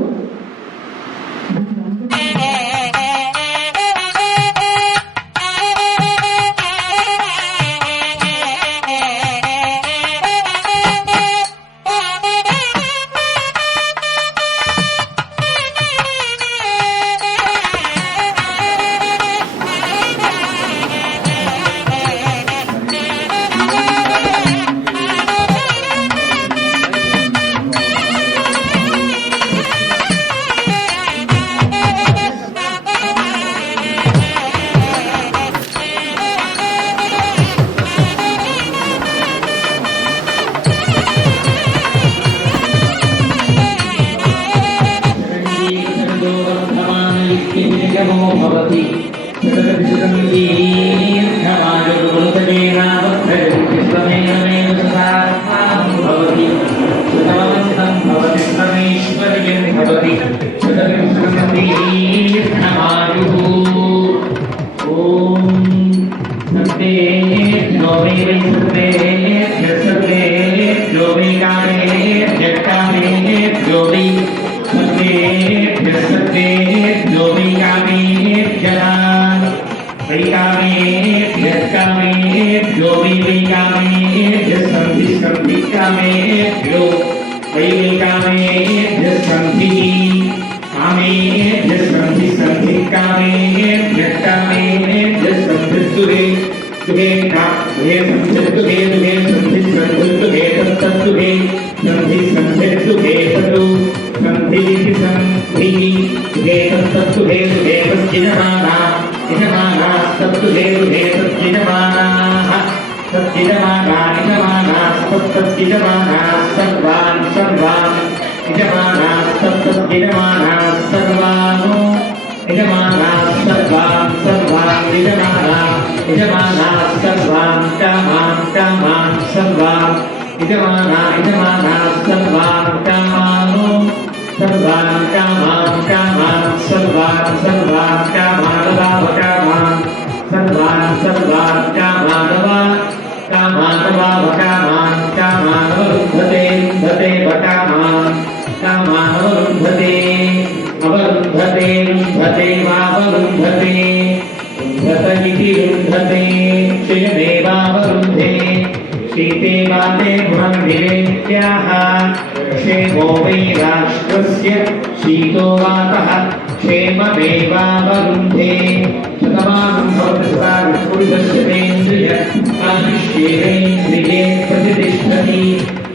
क्षेमो वै राष्ट्रस्य शीतो वातः क्षेममेवावरुन्धे शतमानं भवति सदा विस्फुरितश्चतेन्द्रिय आयुष्येवेन्द्रिये प्रतिष्ठति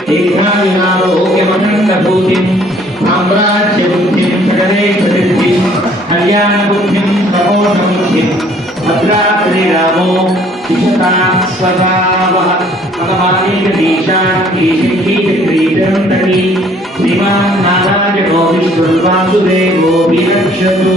दीर्घायुरारोग्यमखण्डभूतिं साम्राज्यबुद्धिं सकले प्रसिद्धिं कल्याणबुद्धिं प्रमोदबुद्धिं भद्रात्रिरामो विशताः स्वभावः मदमानेकदीशान्तीशङ्गीतक्रीडन्तरी श्रीमान् नारायणो विष्णुर्वासुदेवो विरक्षतु।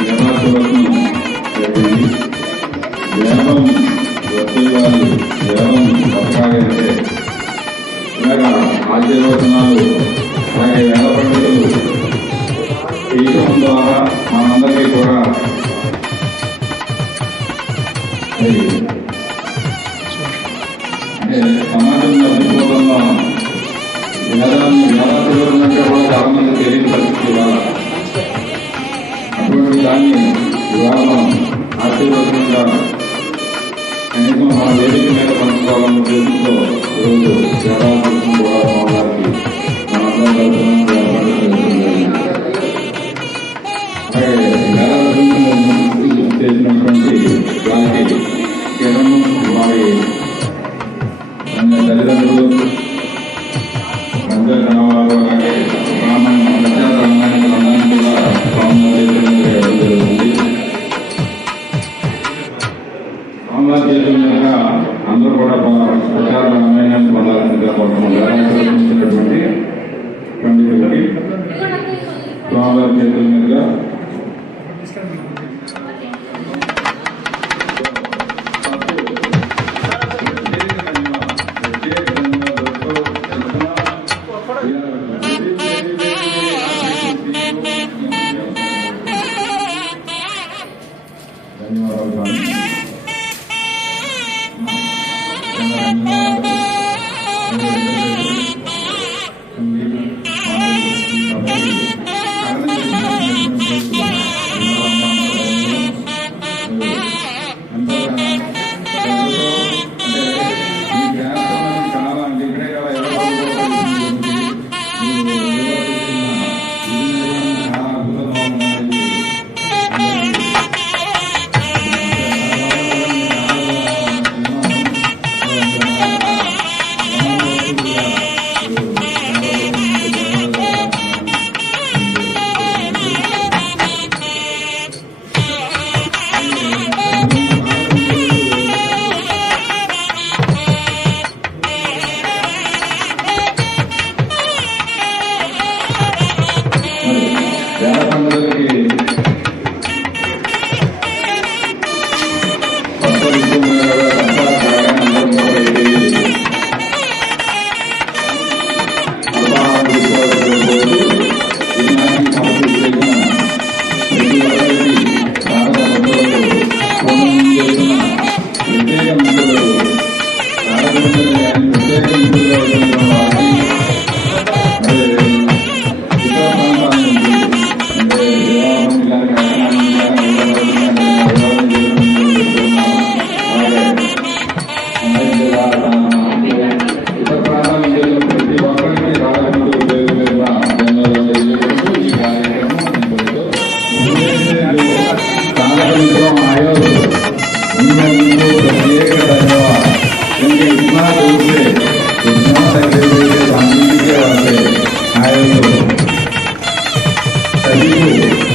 వేదాంతవత్నం జరిగింది. వేదం వచ్చేవాళ్ళు వేదం కొనసాగంటే ఇలాగా ఆశీర్వచనాలు అలాగే వేద పండితులు చేయడం ద్వారా మనందరికీ కూడా సమాజం మర్చిపోతున్న వేదాంతులంటే కూడా చాలా మంది తెలియని పరిస్థితి ఇవాళ. అటువంటి దాన్ని ఇవాళ ఆశీర్వదంగా కనీసం మన వేదిక మీద పంచుకోవాలన్న ఉద్దేశంతో ఈరోజు వేదాంతులను కూడా వారికి మనందరం చేసినటువంటి వారికి కిరణ్ వారి తల్లిదండ్రులు మంజ రామారావు అలాగే రామాయణాన్ని కూడా స్వామివారి జరుగుతుంది. స్వామివారి చేతుల మీదుగా అందరూ కూడా ప్రచార రామాయణాన్ని పొందాల్సిందిగా కోరుతున్నటువంటి పండితులకి స్వామివారి చేతుల మీదుగా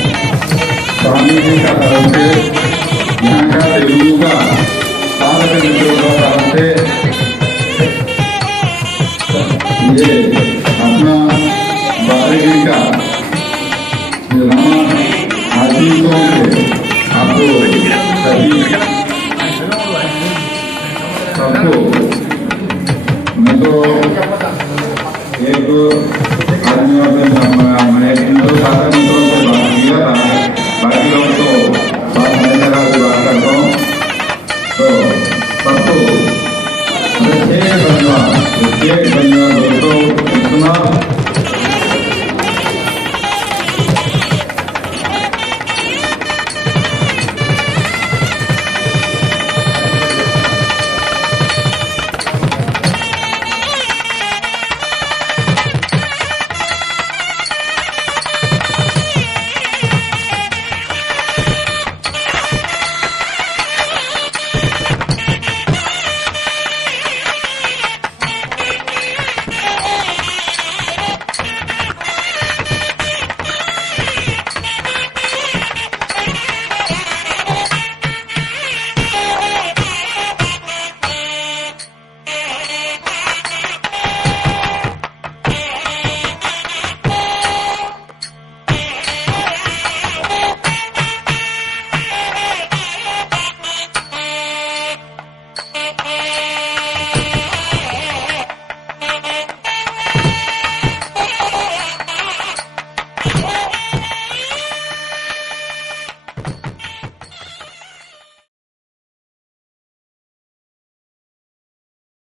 स्वामी जी का तरफ से यहाँ का तेलुगु का सारे मित्रों का तरफ से ये अपना बारेगिरी का आजीविकों से आपको सभी सबको मैं तो एक आदमी और मैं हिंदू सारे मित्रों को बात किया था